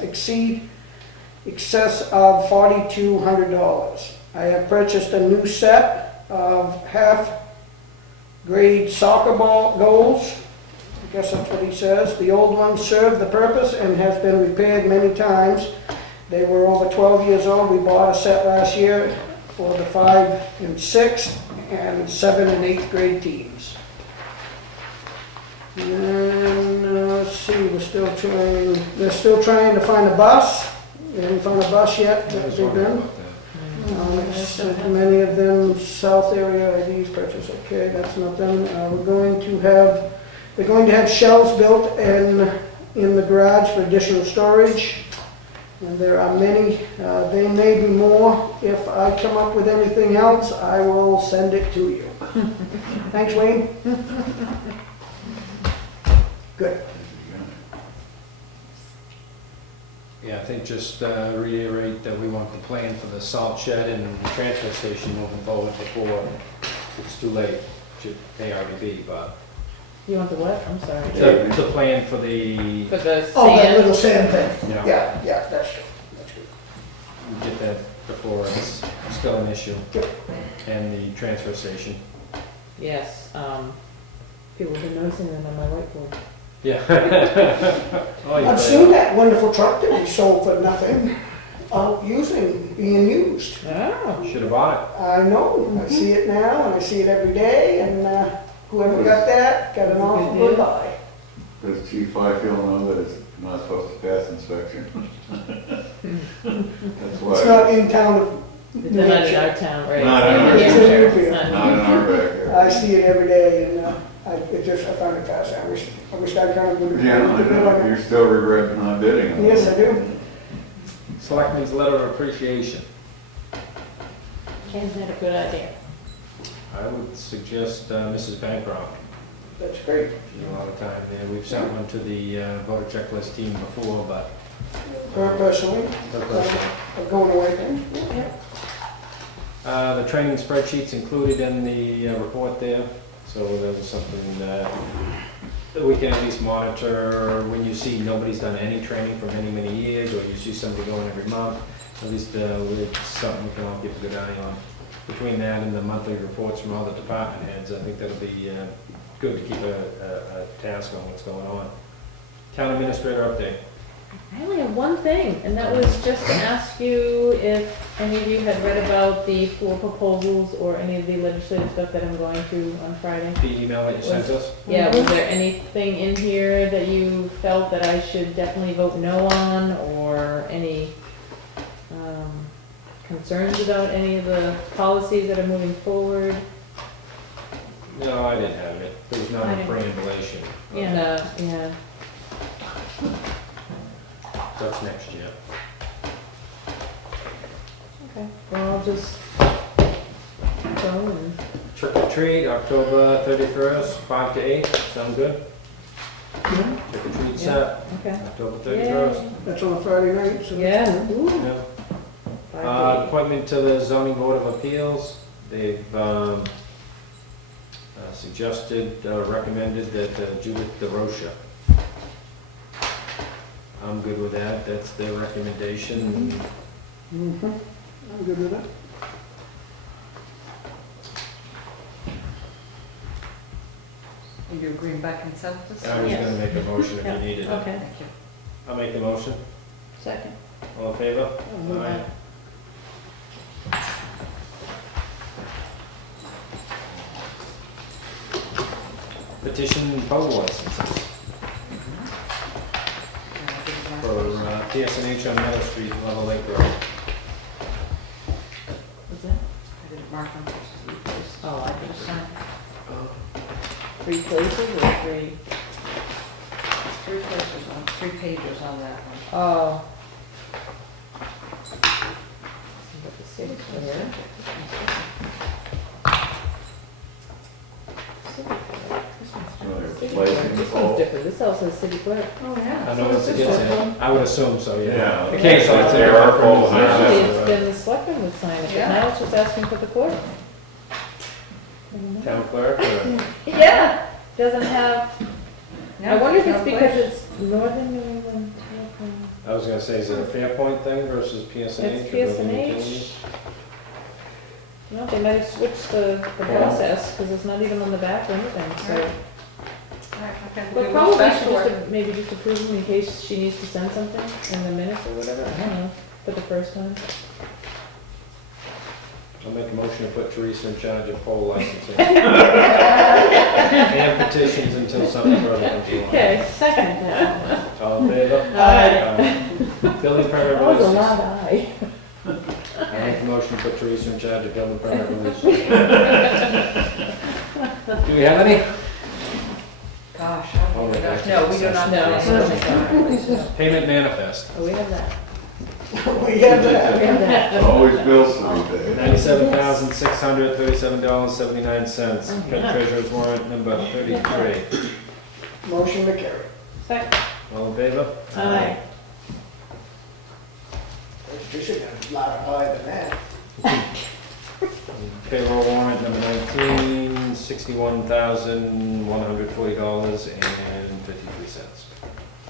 of $4,200. I have purchased a new set of half-grade soccer ball goals. I guess that's what he says. The old ones serve the purpose and has been repaired many times. They were over 12 years old. We bought a set last year for the 5th and 6th and 7th and 8th grade teams. And let's see, they're still trying to find a bus. They haven't found a bus yet. That's been done. Many of them South area IDs purchased. Okay, that's nothing. They're going to have shelves built in the garage for additional storage. And there are many, there may be more. If I come up with anything else, I will send it to you. Thanks, Wayne. Good. Yeah, I think just reiterate that we want the plan for the salt shed and the transfer station moving forward before it's too late. May already be, but. You want the what? I'm sorry. The plan for the, For the Oh, that sand? little sand thing. Yeah. Yeah, that's good. That's good. get that before it's still an issue. Yep. And the transfer station. Yes, people have been noticing them on my whiteboard. Yeah. Oh, you I've better- seen that wonderful truck that we sold for nothing, being used. Oh. Should have bought I know, I see it now, and I see it every day, and whoever got that, got an awful good buy. Does Chief Wakefield know that it's not supposed to pass inspection? That's why. It's not in town. It's not in our town, right? Not in our Yeah, town. sure. It's It's not Not in our backyard. I see it every day, and I find it fascinating. I wish I kind of would have. Yeah, I know, you're still regretting not bidding on it. Yes, I do. it. Selectmen's letter of appreciation. Ken's had a good idea. I would suggest Mrs. Bancroft. That's great. She did a lot of time there. We've sent one to the voter checklist team before, but Per person, per person. going away then? The training spreadsheet's included in the report there, so that was something that we can at least monitor when you see nobody's done any training for many, many years, or you see somebody going every month. At least it's something we can all keep a good eye on. Between that and the monthly reports from all the department heads, I think that'll be good to keep a task on what's going on. Town administrator update. I only have one thing, and that was just to ask you if any of you had read about the 4 proposals or any of the legislative stuff that I'm going to on Friday. The email that you sent us? Yeah, was there anything in here that you felt that I should definitely vote no on, or any concerns about any of the policies that are moving forward? No, I didn't have it. There was not I a didn't. preambulation. Yeah. That's next year. Okay, well, I'll just go and, Trick or treat, October 31st, 5 to 8. Sound good? Trick or treat set, okay. October 31st. Yay. That's on a Friday night, so. Yeah. Ooh. Yeah. 5 to 8. Appointment to the zoning board of appeals. They've suggested, recommended that Judith DeRocha. I'm good with that. That's their recommendation. Mm-hmm. I'm good with that. Are you agreeing by consensus? I was Yes. gonna make a motion if Yeah. you needed it. Okay, Thank you. I'll make the motion. second. All in favor? move Aye. Petition poll licenses for PSNH on Meadow Street, Level Lake Road. What's that? I didn't mark them for you first. Oh, I just signed. 3 places or 3? There's 3 places on, 3 pages on that one. Oh. Got the 6 here. Really replacing the This pole. one's different, this also says city clerk. Oh, yeah. I know once it gets in, I would assume so, yeah. Yeah. Occasionally it's There there. are polls there. Usually it's been the selectmen would sign it, but Yeah. now it's just asking for the clerk. Town clerk or? Yeah, doesn't have, Yeah, I wonder if there's it's no because place. it's northern New England. I was gonna say, is it a Fairpoint thing versus PSNH? It's or Building PSNH. Utilities? No, they might have switched the process, because it's not even on the back or anything, so. Right. All right, okay, we'll But do probably what's should best for just, it. maybe just approve them in case she needs to send something in the minutes or whatever, I don't know, for the first time. I'll make a motion to put Teresa in charge of poll licensing. And petitions until something further comes along. Okay, second that. All in favor? Aye. Building permit That was a releases. loud aye. I make a motion to put Teresa in charge of building permit releases. Do we have any? Gosh, Oh, we that's- don't- no, we do not. No. Payment manifest, Oh, we have that. We have that. We have that. Always bills to be paid. $97,637.79. Treasurer's warrant number 33. Motion to carry. Second. All in favor? Aye. You should have a lot of pie than that. Payroll warrant number 19, $61,140.53.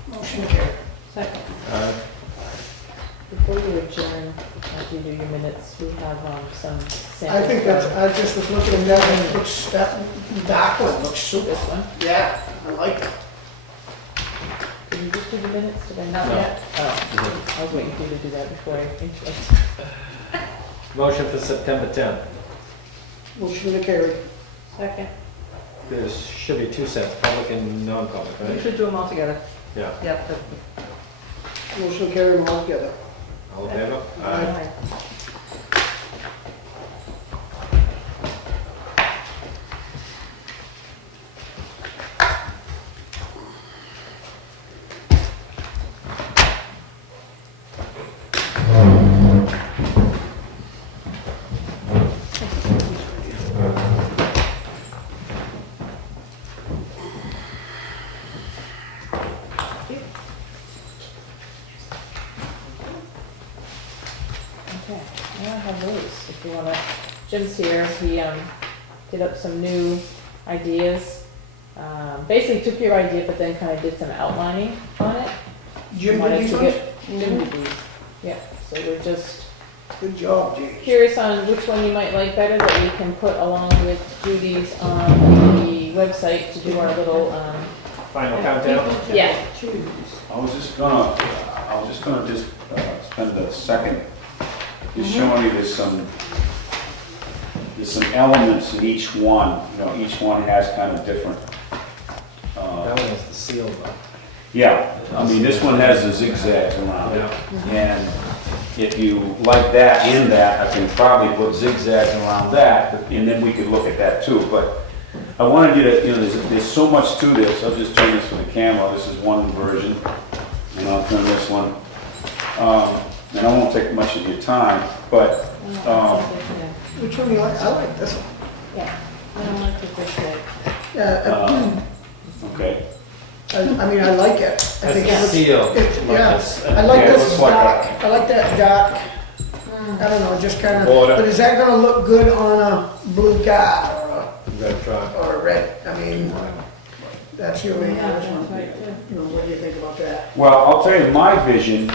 Motion to carry. Second. Aye. Before you adjourn, after you do your minutes, we have some samples. I think that's, for I just was looking at that, and it looks, that back one looks super. This one. Yeah, I like it. Did you just do the minutes? Did I not No. yet? Oh, I was waiting for you to do that before I finished. Motion for September 10th. Motion to carry. Second. There should be 2 sets, public and non-public, We right? should do them all together. Yeah. Yep. Motion to carry them all together. All in favor? Aye. have those, if you wanna, Jim's here, he, did up some new ideas. Basically took your idea, but then kinda did some outlining on it. Jim, Wanted did to you get- Jim did these, yeah, so we're just Good job, James. curious on which one you might like better, that we can put along with Judy's on the website to do our little, Final countdown? yeah. I was just gonna spend a second just showing you there's some elements in each one. You know, each one has kind of different. That one has the seal though. Yeah, I mean, this one has the zigzags around it. Yeah. And if you like that and that, I can probably put zigzags around that, and then we could look at that too. But I wanted you to, you know, there's so much to this. I'll just turn this to the camera. This is one version, and I'll turn this one. And I won't take much of your time, but Which one do you like? I like this one. Yeah, I don't like the zigzag. Yeah, okay. I mean, I like it. I think That's it the looks, seal. it's, Like yeah, this, I like yeah, it this looks like dark, I like that dark, I don't know, just kind of, Border. but is that gonna look good on a blue car Red truck. or a red, I mean, that's your main, Yeah, this that's one. right, too. You know, what do you think about that? Well, I'll tell you my vision,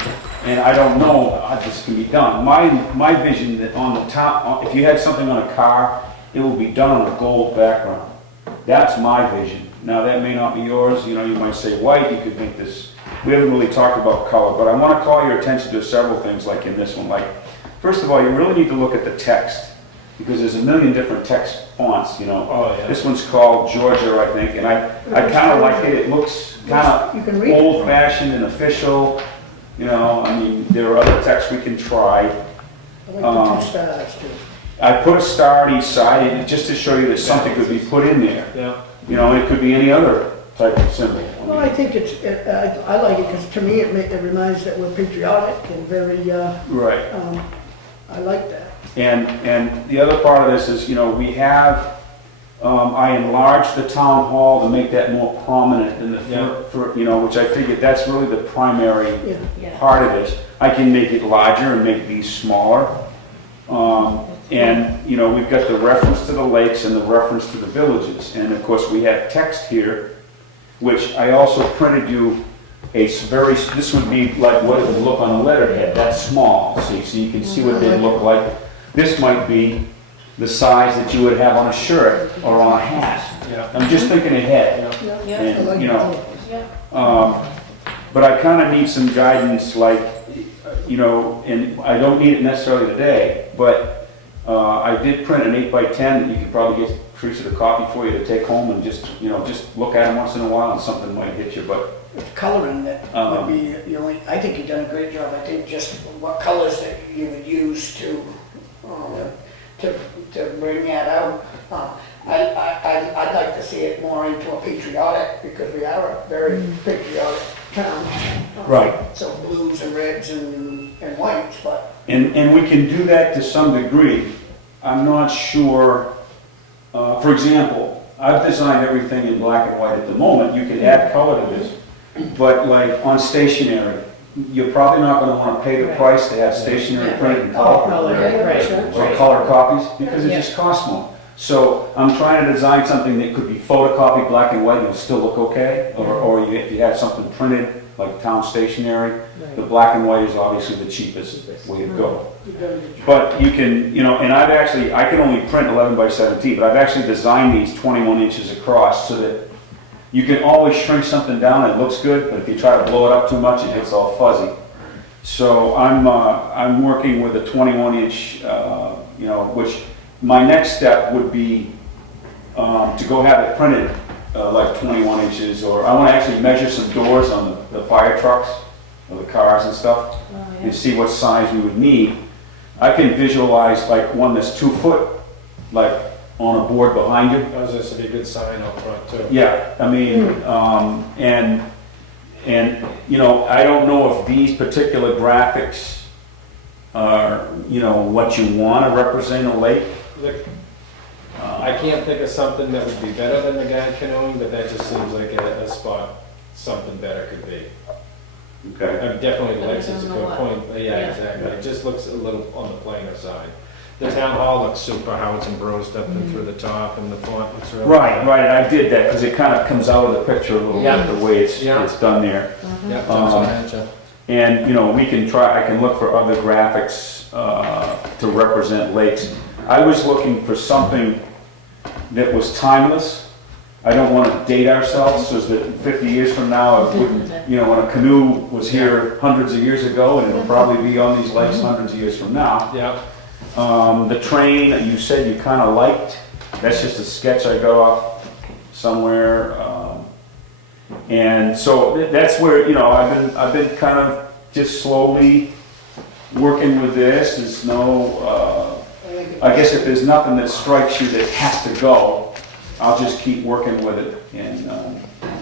and I don't know how this can be done. My vision that on the top, if you had something on a car, it will be done on a gold background. That's my vision. Now, that may not be yours, you know, you might say white, you could make this, we haven't really talked about color, but I want to call your attention to several things like in this one. Like, first of all, you really need to look at the text, because there's a million different text fonts, you know. Oh, yeah. This one's called Georgia, I think, and I kind of like it. It looks kind You can of read it. old-fashioned and official, you know. I mean, there are other texts we can try. I like the two stars too. I put a star on each side, and just to show you that something could be put in there. Yeah. You know, it could be any other type of symbol. Well, I think I like it, because to me, it reminds that we're patriotic and very, Right. I like that. And the other part of this is, you know, we have, I enlarged the town hall to make that more prominent in the, Yeah. you know, which I figured that's really the primary Yeah. Yeah. part of this. I can make it larger and make these smaller. And, you know, we've got the reference to the lakes and the reference to the villages. And of course, we have text here, which I also printed you this would be like what it would look on a letterhead, that's small, see, so you can see what they look like. This might be the size that you would have on a shirt or on a hat. Yeah. I'm just thinking ahead. I And, like you it know, too. but I kind of need some guidance, like, you know, and I don't need it necessarily today, but I did print an 8x10 that you could probably get Teresa to copy for you to take home and just, you know, just look at them once in a while and something might hit you, but It's coloring that would be, you know, I think you've done a great job. I think just what colors that you would use to bring that out. I'd like to see it more into a patriotic, because we are a very patriotic town. Right. So blues and reds and whites, but And we can do that to some degree. I'm not sure, for example, I've designed everything in black and white at the moment. You can add color to this, but like on stationery, you're probably not gonna wanna pay the Right. price to have stationery printed in color. Right. Or color copies, because it just costs more. So I'm trying to design something that could be photocopied black and white, and it'll still look okay. Or if you have something printed, like town stationery, the black and white is obviously the cheapest way to go. you've done a good job. But you can, you know, and I can only print 11x17, but I've actually designed these 21 inches across so that you can always shrink something down and it looks good, but if you try to blow it up too much, it gets all fuzzy. So I'm working with a 21 inch, you know, which my next step would be to go have it printed like 21 inches, or I want to actually measure some doors on the fire trucks or the cars and stuff, and see what size we would need. I can visualize like one that's 2 foot, like on a board behind you. That was just a good sign up front too. Yeah, I mean, and you know, I don't know if these particular graphics are, you know, what you want to represent a lake. Look, I can't think of something that would be better than the guy canoeing, but that just seems like a spot something better could be. Okay, Definitely the But lakes I is a don't know good what- point, but yeah, yeah. exactly, it just looks a little on the plainer side. The town hall looks super, how it's embrosed up and through the top, and the font looks really. right, right, and I did that because it kind of comes out of the picture a little Yeah. bit, the way it's Yeah. done there. Yeah, jumps Um, on at you. And, you know, we can try, I can look for other graphics to represent lakes. I was looking for something that was timeless. I don't want to date ourselves so that 50 years from now, it wouldn't, you know, when a canoe was here hundreds of years ago, and it'll probably be on these lakes hundreds of years from now. Yeah, The train, you said you kind of liked, that's just a sketch I got off somewhere. And so that's where, you know, I've been kind of just slowly working with this. There's no, I guess if there's nothing that strikes you that has to go, I'll just keep working with it.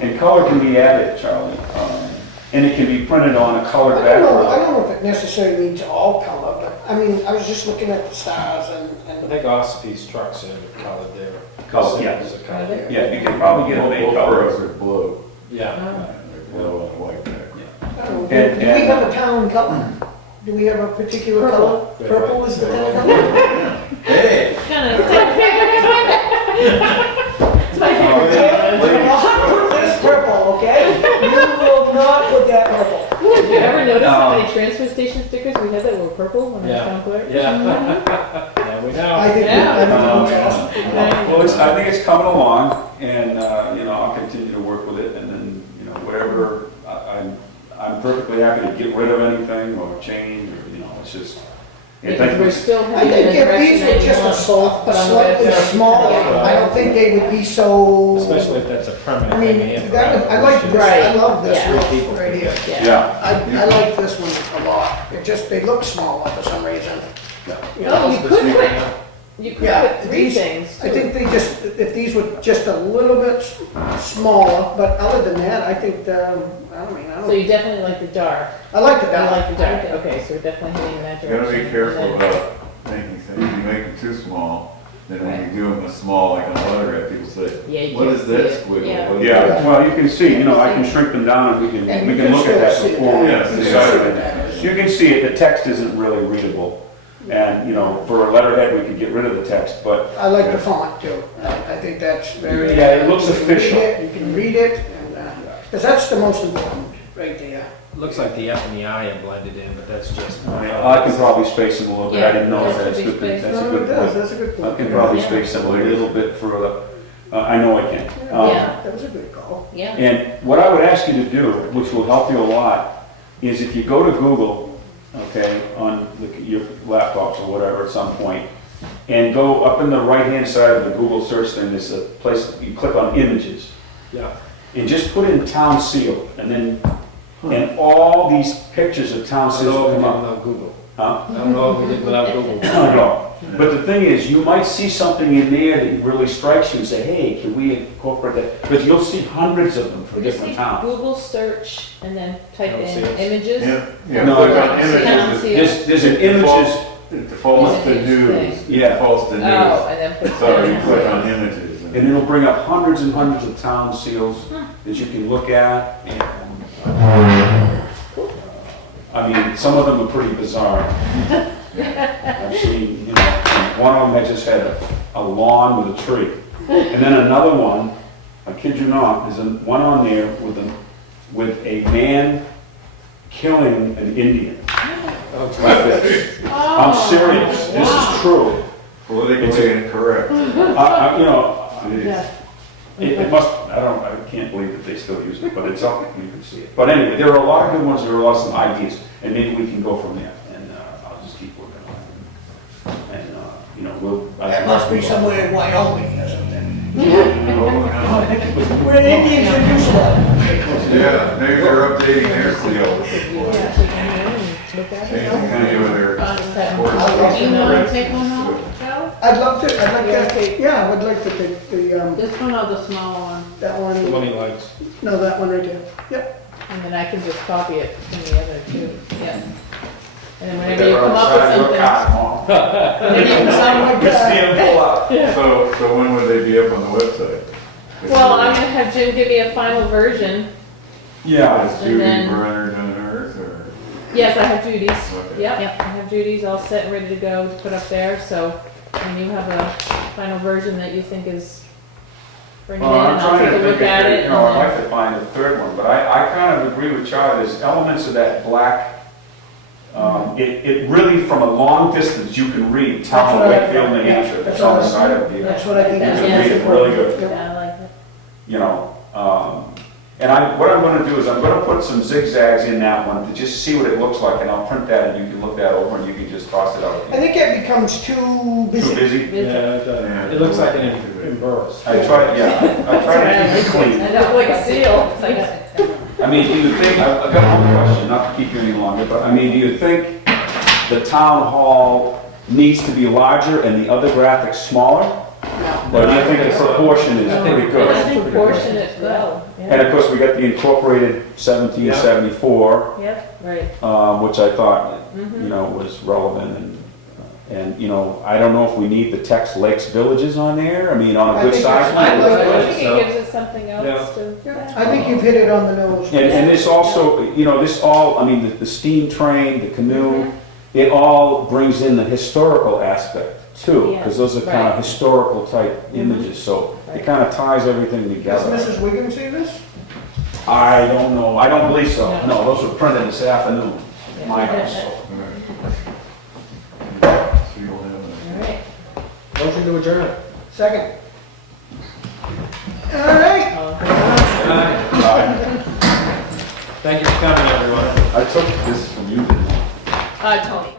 And color can be added, Charlie. And it can be printed on a colored I background. don't know if it necessarily needs all color, but, I mean, I was just looking at the stars I and think Ossip's trucks are colored there. Color, yeah. It's a color. Yeah, you can probably get a main color. Both are blue, Yeah. like blue and white background. I don't know, do And- do we have a town color? Do we have a particular color? Purple is the town color? Hey! Kind of, It's my favorite Do color. not put this purple, okay? You will not put that purple. Have you ever noticed how No. many transfer station stickers we had that were purple when I was Yeah. town clerk? Yeah. Yeah, we know. I think, Yeah. Well, I think it's coming along, and, you know, I'll continue to work with it, and then, you know, whatever, I'm perfectly happy to get rid of anything or change, or, you know, it's just. I Because we're think still I heading in think the if direction these that were you just want both put a on the slightly website. smaller, I don't think they would be so. Especially if that's a permanent I thing. mean, I like this, Right. I love this Yeah. roof right here. Yeah. Yeah, I like this one a lot. It just, they look smaller for some reason. Oh, you could put, you could Yeah, put three these- things. I think they just, if these were just a little bit smaller, but other than that, I think, I So you definitely like the dark. I like the You dark. like the dark, okay, so we're definitely heading in that You direction. gotta be careful And then- about making things, if you make them too small, then when you do them a small, like on a letterhead, people Yeah, say, you what can't is see this it. squiggle? Yeah. What is yeah, that?" well, you can see, you know, I can shrink them down, and we can look at that before we Yeah, decide. see it. You can see it, the text isn't really readable, and, you know, for a letterhead, we could get rid of the text, but, I like the font too. I think that's very. Yeah, it looks you can read official. it, You can read it, and, because that's the most important, right there. Looks like the F and the I are blended in, but that's just. I can probably space them a little bit, I didn't know Yeah, that, that's that should good, be that's a No, good it does, point. that's a good I point. can probably Yeah. space them a little bit further, I know I can. Yeah. That was a good call. Yeah. And what I would ask you to do, which will help you a lot, is if you go to Google, okay, on your laptops or whatever at some point, and go up in the right-hand side of the Google search thing, there's a place, you click on images, Yeah. and just put in town seal, and then, and all these pictures of town I seals don't will know if come we did up. without Google. Huh? I don't know if we did without Google. I don't know. But the thing is, you might see something in there that really strikes you and say, hey, can we incorporate that? Because you'll see hundreds of them for Just different see towns. Google search and then type Town in seals. images. Yeah, yeah, No, click I on don't. images, Town it seal. There's an images, defaults to Image news, thing. it Yeah. defaults to news. Oh, and then put. So you town click seal. on images. and it'll bring up hundreds and hundreds of town seals that you can look at. And, I mean, some of them are pretty bizarre. I've seen, you know, one of them had just had a lawn with a tree. And then another one, I kid you not, there's one on there with a man killing an Indian. Like this. I'm serious, this is true. Politically incorrect. You know, Yeah. it must, I can't believe that they still use it, but it's up, you can see it. But anyway, there are a lot of good ones, there are a lot of some ideas, and maybe we can go from there, and I'll just keep working on it. And, you know, we'll. That must be somewhere in Wyoming or something. Oh, no. Where the Indians are useful. Yeah, maybe they're updating their seals. Yeah, so you can go in and look at it. Changing any of their Just have- courses. Do you want to take one home, Charlie? I'd love to, I'd like Yeah, to, okay. yeah, I would like to take the, This one or the smaller one? that The one, one he likes. no, that one right there. Yep. And then I can just copy it from the other two, yeah. And then whenever you come up with something, whenever you come up with So when would they be up on the website? Well, I'm gonna have Jim give me a final version, Yeah, Has and Judy then- Brenner done hers? Yes, I have Judy's. Okay. Yep, Yep. I have Judy's all set and ready to go to put up there, so when you have a final version that you think is, bring it in, Well, I'm and I'll trying take to a think look if at there, it. you know, I'd and like to find a third one, but I kind of agree with Charlie, there's elements of that black, it really, from a long distance, you can read Town Hall, That's what I- Wakefield, New yeah, Hampshire, it's that's on what the I- side of the, That's what I think. Yeah. you is can read it really good, then- Yeah, I like it. you know. What I'm gonna do is I'm gonna put some zigzags in that one to just see what it looks like, and I'll print that, and you can look that over, and you can just toss it out. I think it becomes too Too busy. busy? It looks like an embossed. I try to keep it clean. It looked like a seal. It's like, I mean, do you think, I've got one question, not to keep you any longer, but I mean, do you think the town hall needs to be larger and the other graphics smaller? Or do you think the proportion is pretty I good? think proportionate well. And of course, we got the incorporated 1774, Yep, right. which I thought, Mhm. you know, was relevant and, you know, I don't know if we need the text Lakes Villages on there, I mean, on a I good think size. that's- I I think it gives us something else to. I think you've hit it on the nose. And this also, you know, this all, I mean, the steam train, the canoe, it all brings in the historical aspect too, because those are kind of Right. historical type images, so it Right. kind of ties everything Does together. Mrs. Wiggins see this? I don't know, I don't believe so. No. No, those were printed this afternoon, at my house. so. So you don't have any. All right. Motion to adjourn. Second. All right. Thank you for coming, everyone. I took this from you, didn't I? Tony.